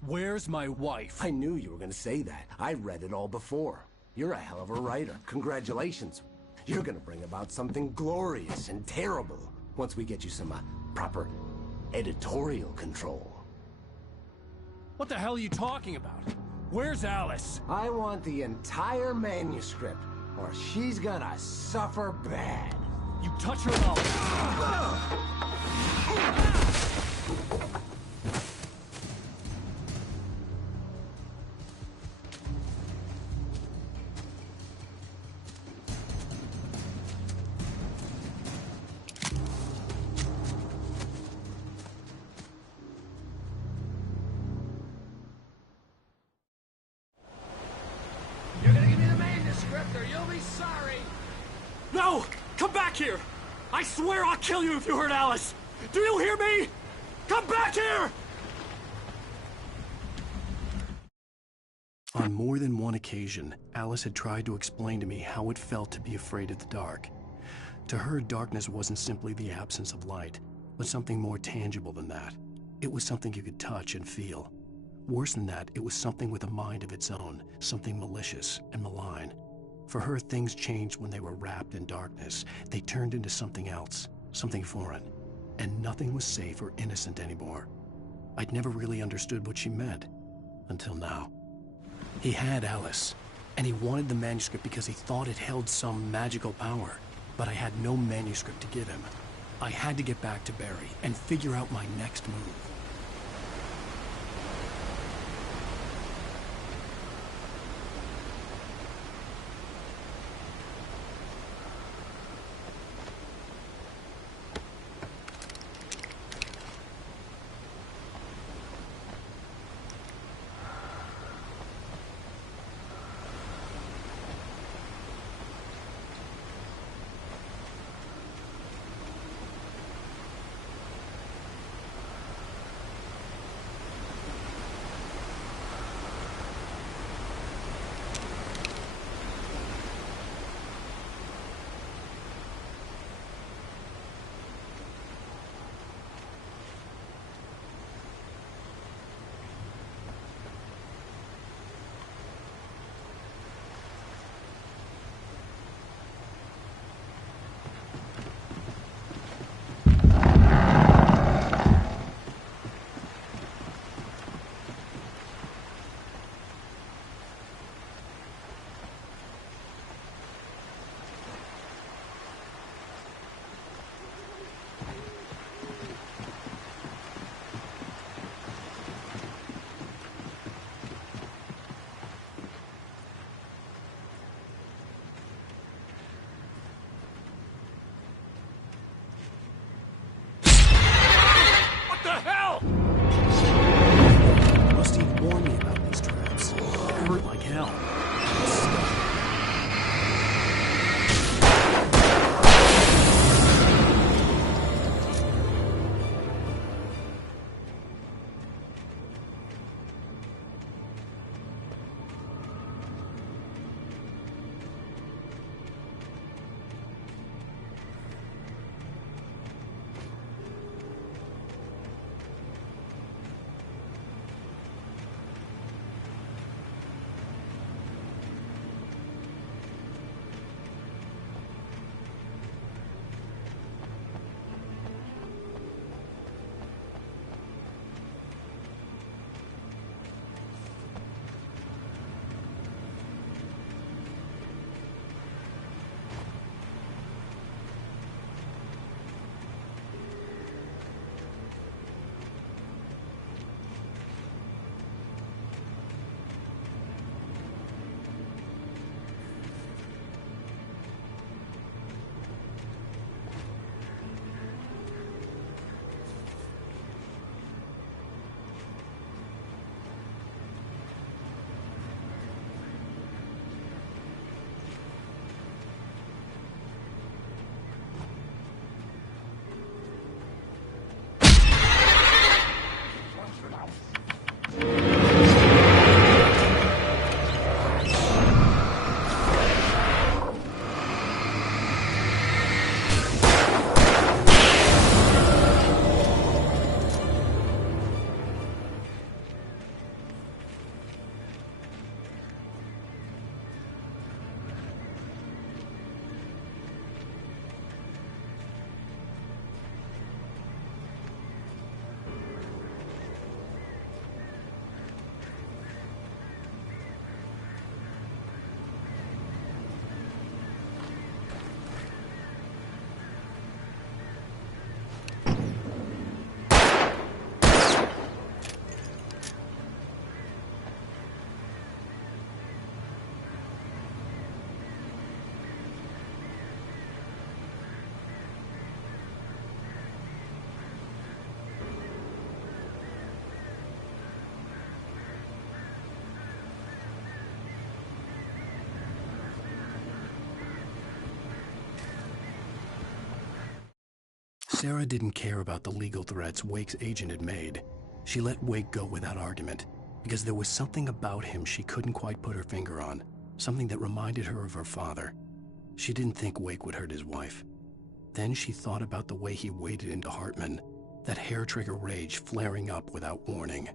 Where's my wife? I knew you were gonna say that. I read it all before. You're a hell of a writer. Congratulations. You're gonna bring about something glorious and terrible once we get you some proper editorial control. What the hell are you talking about? Where's Alice? I want the entire manuscript, or she's gonna suffer bad. You touch her and You're gonna give me the manuscript or you'll be sorry! No! Come back here! I swear I'll kill you if you hurt Alice! Do you hear me? Come back here! On more than one occasion, Alice had tried to explain to me how it felt to be afraid of the dark. To her, darkness wasn't simply the absence of light, but something more tangible than that. It was something you could touch and feel. Worse than that, it was something with a mind of its own, something malicious and malign. For her, things changed when they were wrapped in darkness. They turned into something else, something foreign, and nothing was safe or innocent anymore. I'd never really understood what she meant, until now. He had Alice, and he wanted the manuscript because he thought it held some magical power, but I had no manuscript to give him. I had to get back to Barry and figure out my next move. Sarah didn't care about the legal threats Wake's agent had made. She let Wake go without argument, because there was something about him she couldn't quite put her finger on, something that reminded her of her father. She didn't think Wake would hurt his wife. Then she thought about the way he waded into Hartman, that hair-trigger rage flaring up without warning.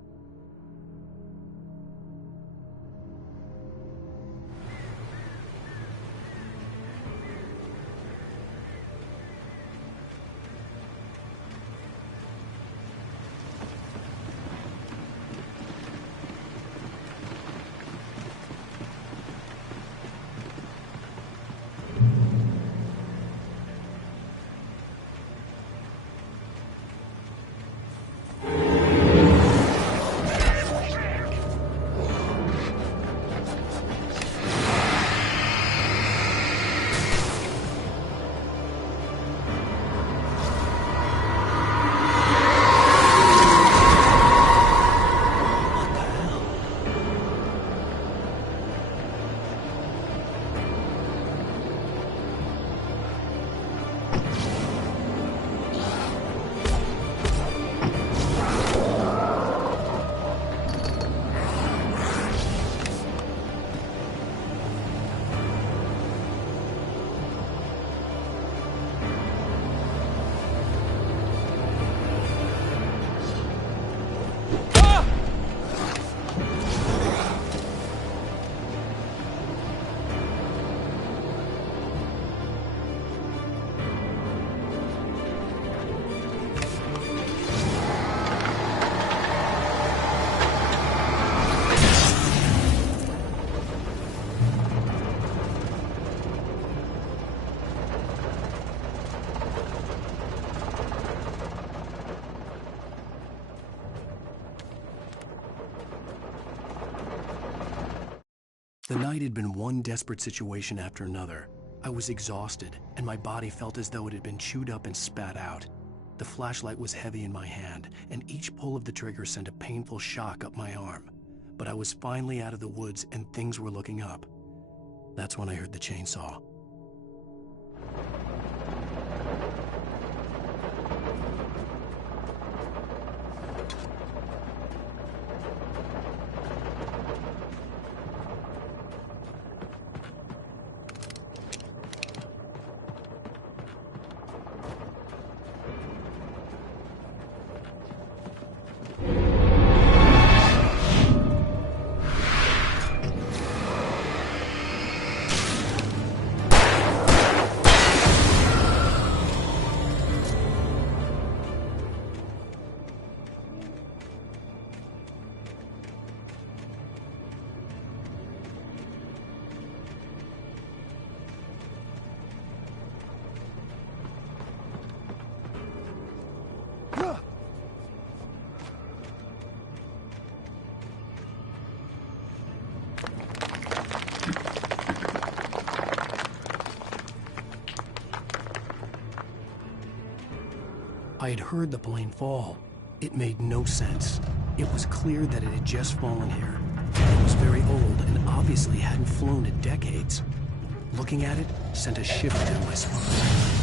The night had been one desperate situation after another. I was exhausted, and my body felt as though it had been chewed up and spat out. The flashlight was heavy in my hand, and each pull of the trigger sent a painful shock up my arm. But I was finally out of the woods, and things were looking up. That's when I heard the chainsaw. I had heard the plane fall. It made no sense. It was clear that it had just fallen here. It was very old and obviously hadn't flown in decades. Looking at it sent a shiver down my spine.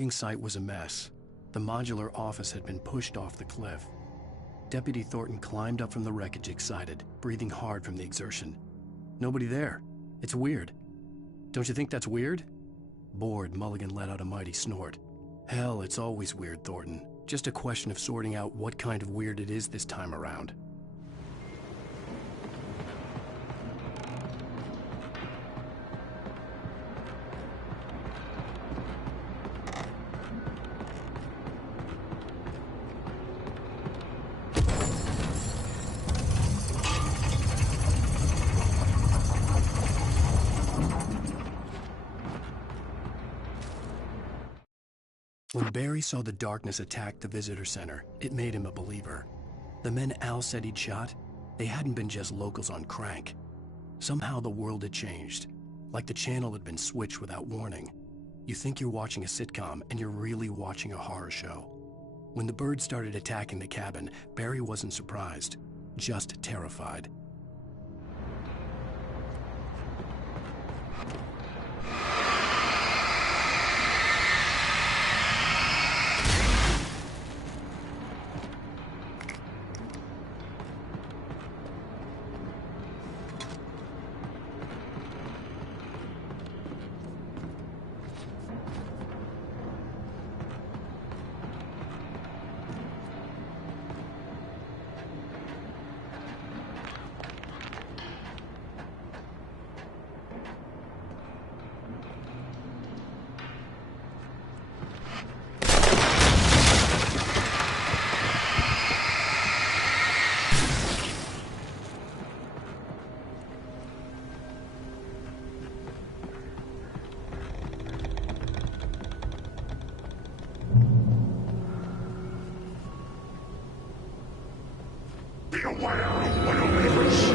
logging site was a mess. The modular office had been pushed off the cliff. Deputy Thornton climbed up from the wreckage excited, breathing hard from the exertion. Nobody there. It's weird. Don't you think that's weird? Bored, Mulligan let out a mighty snort. Hell, it's always weird, Thornton. Just a question of sorting out what kind of weird it is this time around. When Barry saw the darkness attack the visitor center, it made him a believer. The men Al said he'd shot, they hadn't been just locals on crank. Somehow the world had changed, like the channel had been switched without warning. You think you're watching a sitcom, and you're really watching a horror show. When the birds started attacking the cabin, Barry wasn't surprised, just terrified. Be aware of what awaits.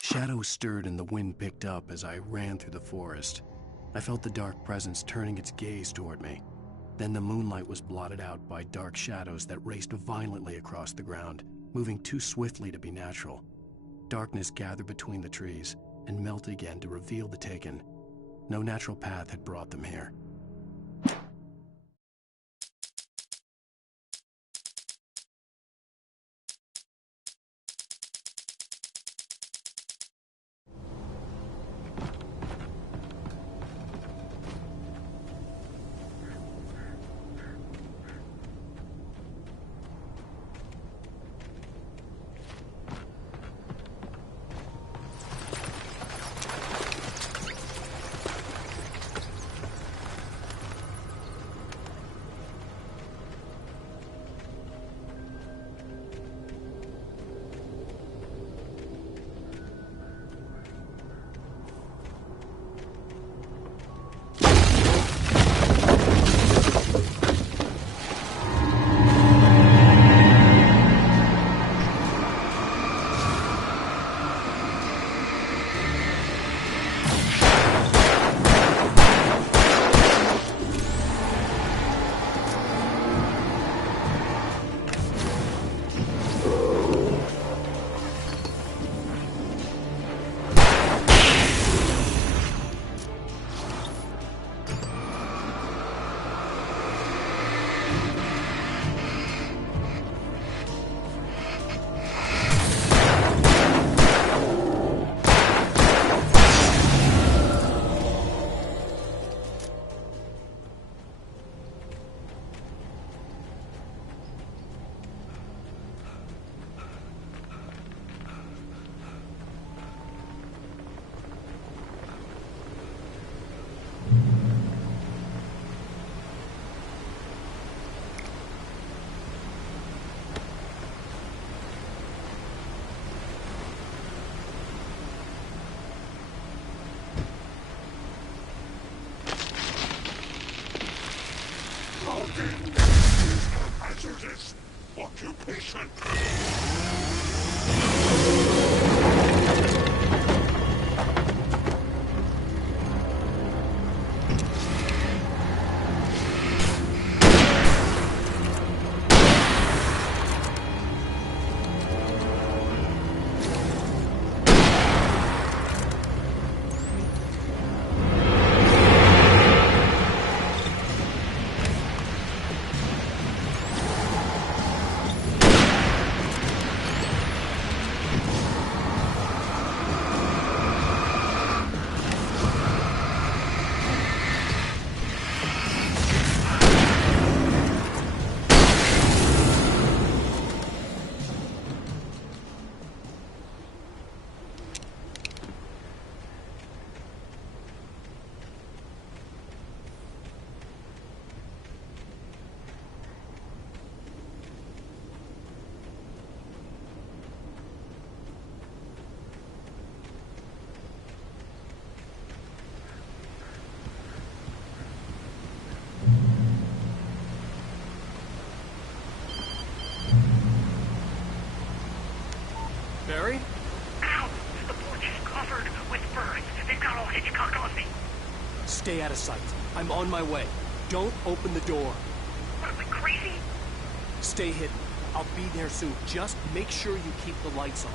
Shadows stirred and the wind picked up as I ran through the forest. I felt the dark presence turning its gaze toward me. Then the moonlight was blotted out by dark shadows that raced violently across the ground, moving too swiftly to be natural. Darkness gathered between the trees and melted again to reveal the Taken. No natural path had brought them here. this occupation. Barry? Ow! The porch is covered with ferns. They've got all Hitchcock on me. Stay out of sight. I'm on my way. Don't open the door. What, am I crazy? Stay hidden. I'll be there soon. Just make sure you keep the lights on.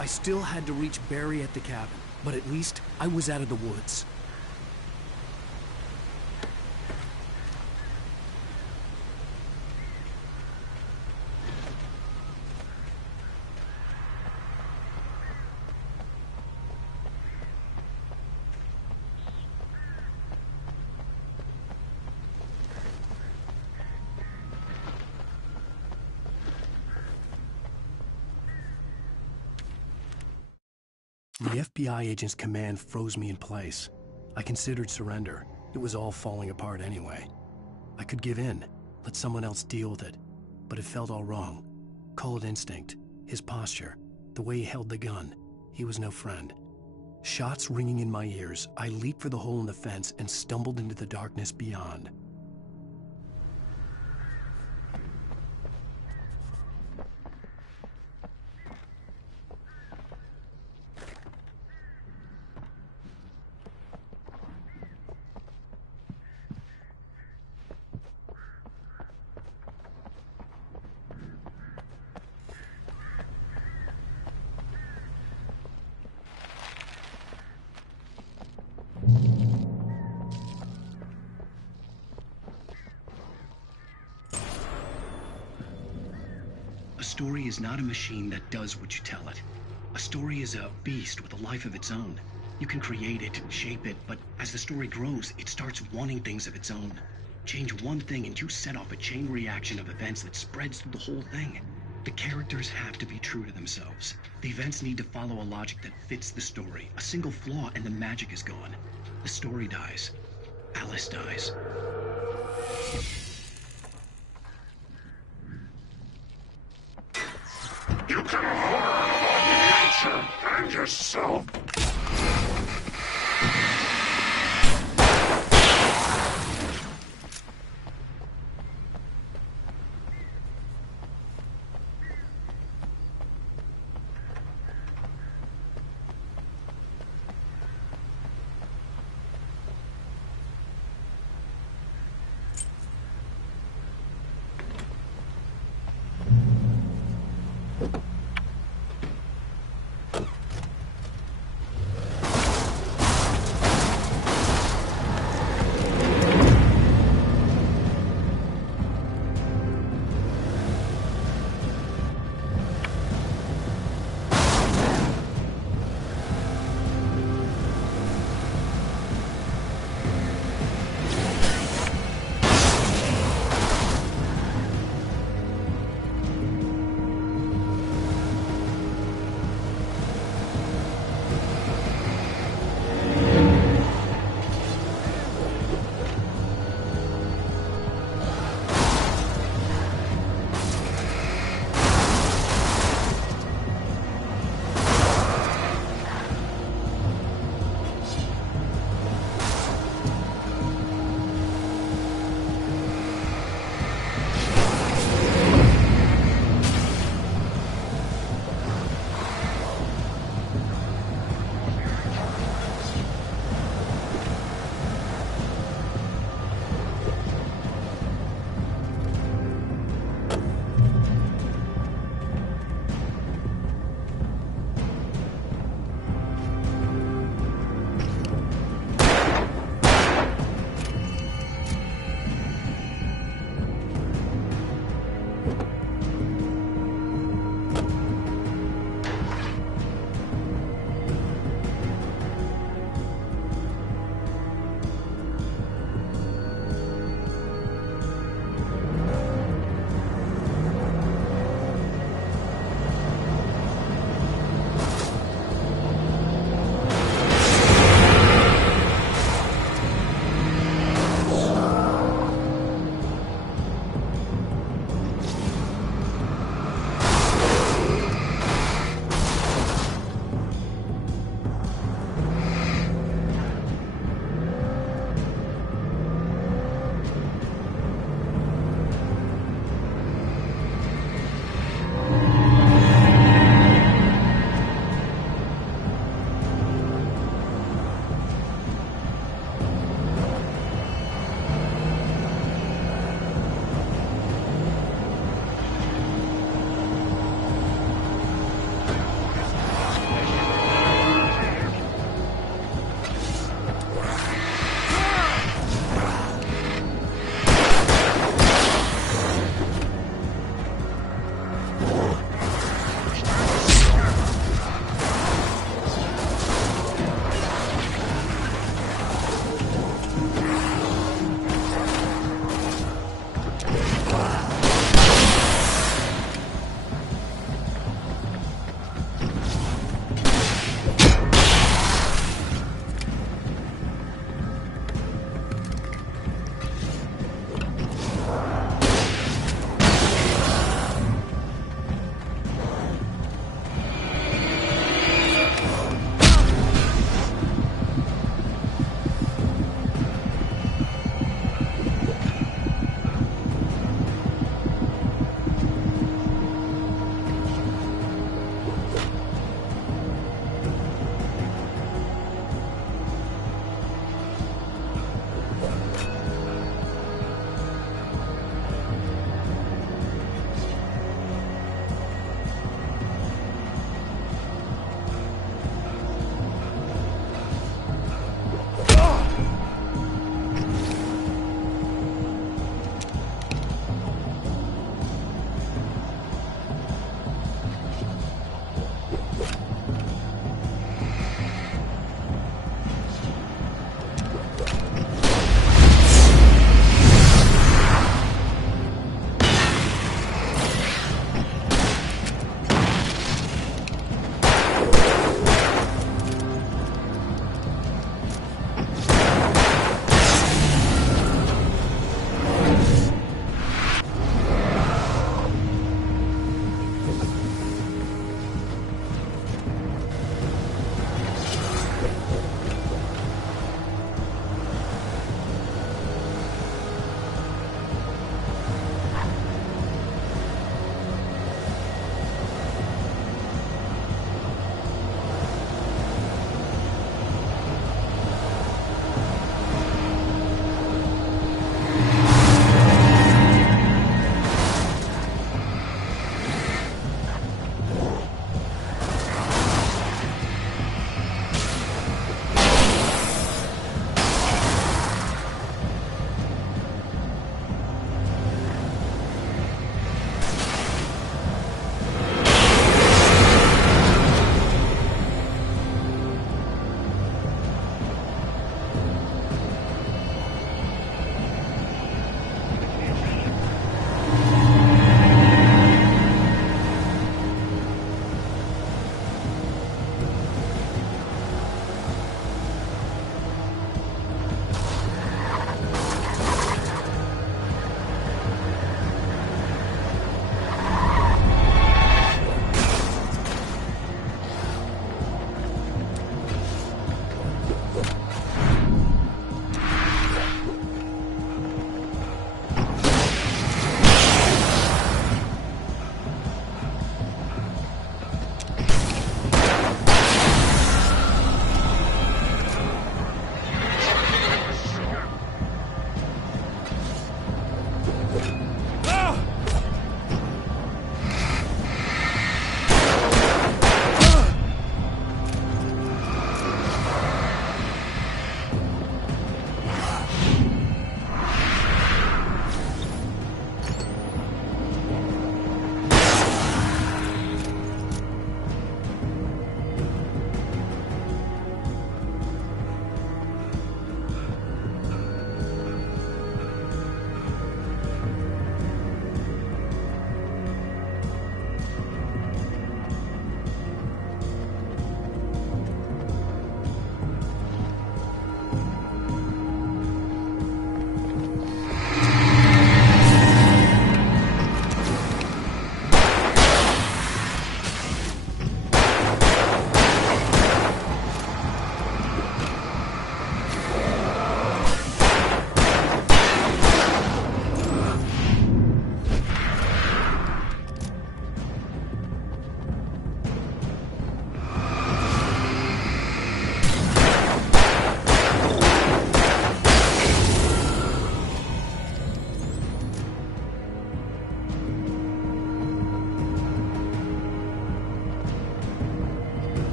I still had to reach Barry at the cabin, but at least I was out of the woods. The FBI agent's command froze me in place. I considered surrender. It was all falling apart anyway. I could give in, let someone else deal with it. But it felt all wrong. Call it instinct, his posture, the way he held the gun. He was no friend. Shots ringing in my ears, I leaped for the hole in the fence and stumbled into the darkness beyond. A story is not a machine that does what you tell it. A story is a beast with a life of its own. You can create it, shape it, but as the story grows, it starts wanting things of its own. Change one thing and you set off a chain reaction of events that spreads through the whole thing. The characters have to be true to themselves. The events need to follow a logic that fits the story. A single flaw and the magic is gone. The story dies. Alice dies. You can horror nature and yourself.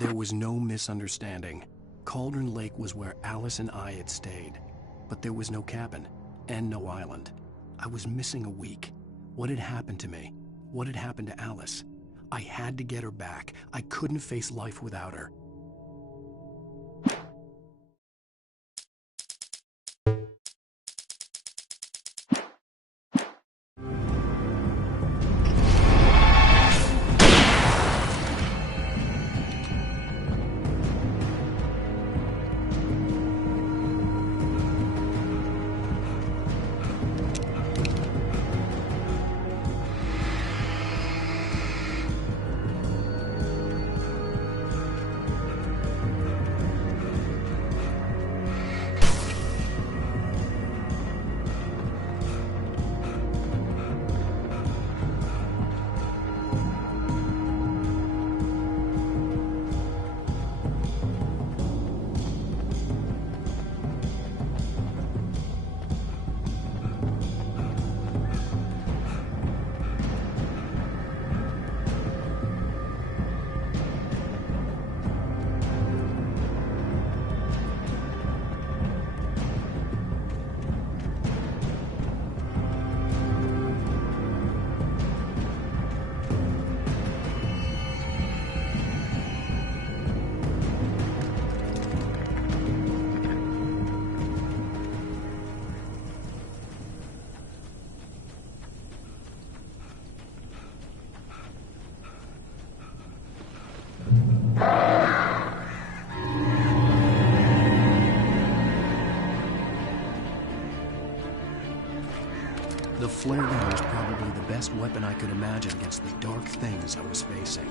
There was no misunderstanding. Cauldron Lake was where Alice and I had stayed, but there was no cabin and no island. I was missing a week. What had happened to me? What had happened to Alice? I had to get her back. I couldn't face life without her. The flare gun was probably the best weapon I could imagine against the dark things I was facing.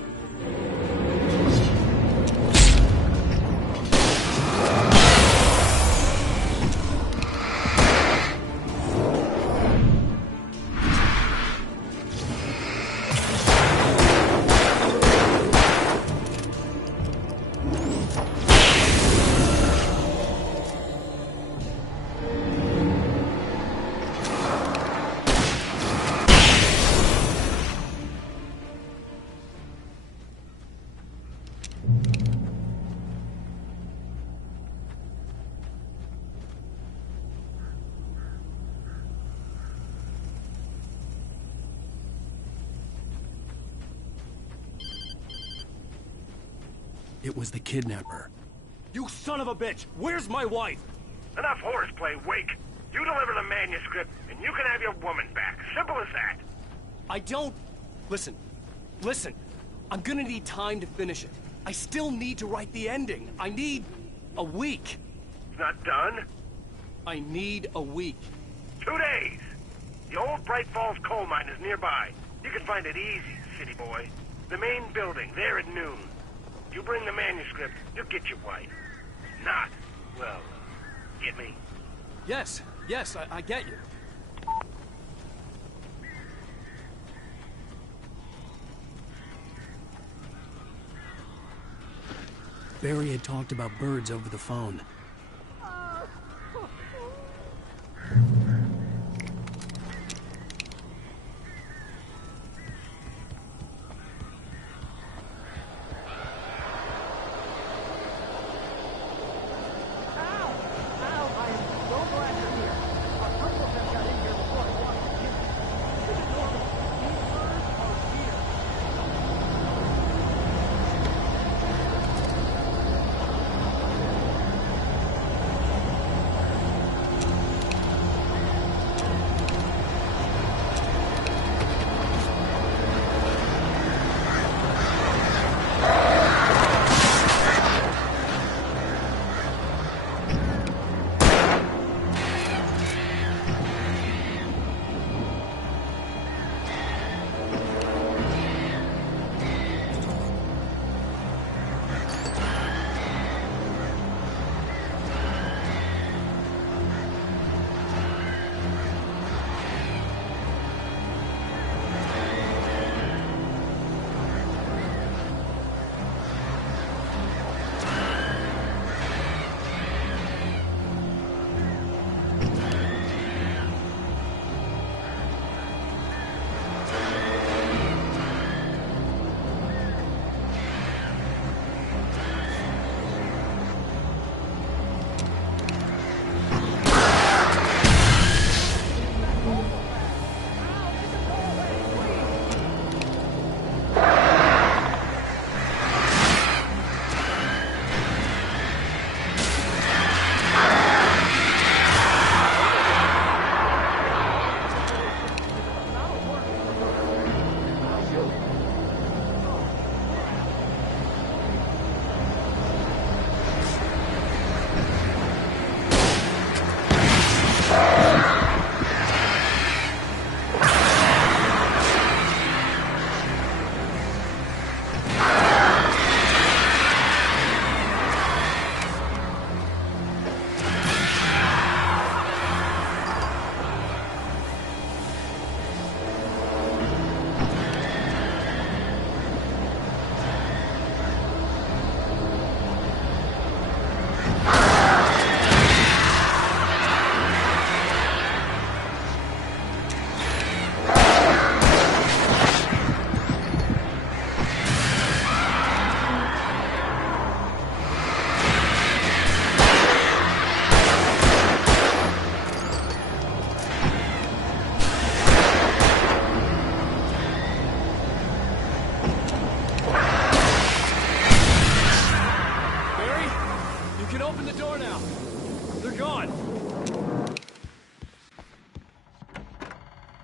It was the kidnapper. You son of a bitch! Where's my wife? Enough horseplay, Wake. You deliver the manuscript, and you can have your woman back. Simple as that. I don't... Listen. I'm gonna need time to finish it. I still need to write the ending. I need a week. It's not done? I need a week. 2 days. The old Bright Falls coal mine is nearby. You can find it easy, city boy. The main building, there at noon. You bring the manuscript, you'll get your wife. Not, well, get me? Yes, I get you. Barry had talked about birds over the phone.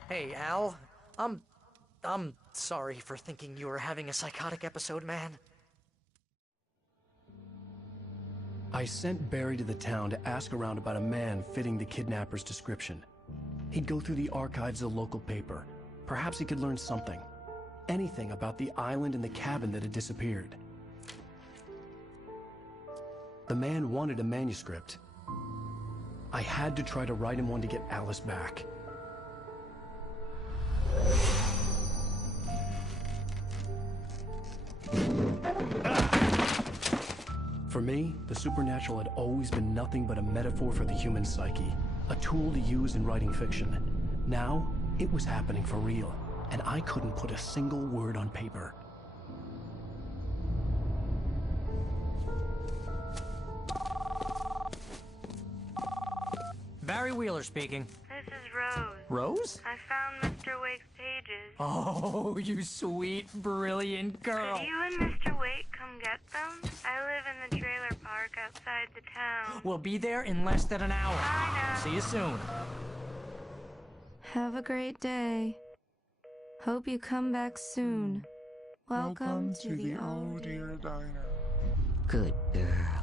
Hey, Al. I'm sorry for thinking you were having a psychotic episode, man. I sent Barry to the town to ask around about a man fitting the kidnapper's description. He'd go through the archives of the local paper. Perhaps he could learn something. Anything about the island and the cabin that had disappeared. The man wanted a manuscript. I had to try to write him one to get Alice back. For me, the supernatural had always been nothing but a metaphor for the human psyche, a tool to use in writing fiction. Now, it was happening for real, and I couldn't put a single word on paper. Barry Wheeler speaking. This is Rose. Rose? I found Mr. Wake's pages. Oh, you sweet, brilliant girl. Could you and Mr. Wake come get them? I live in the trailer park outside the town. We'll be there in less than an hour. I know. See you soon. Have a great day. Hope you come back soon. Welcome to the Old Dear Diner. Good girl.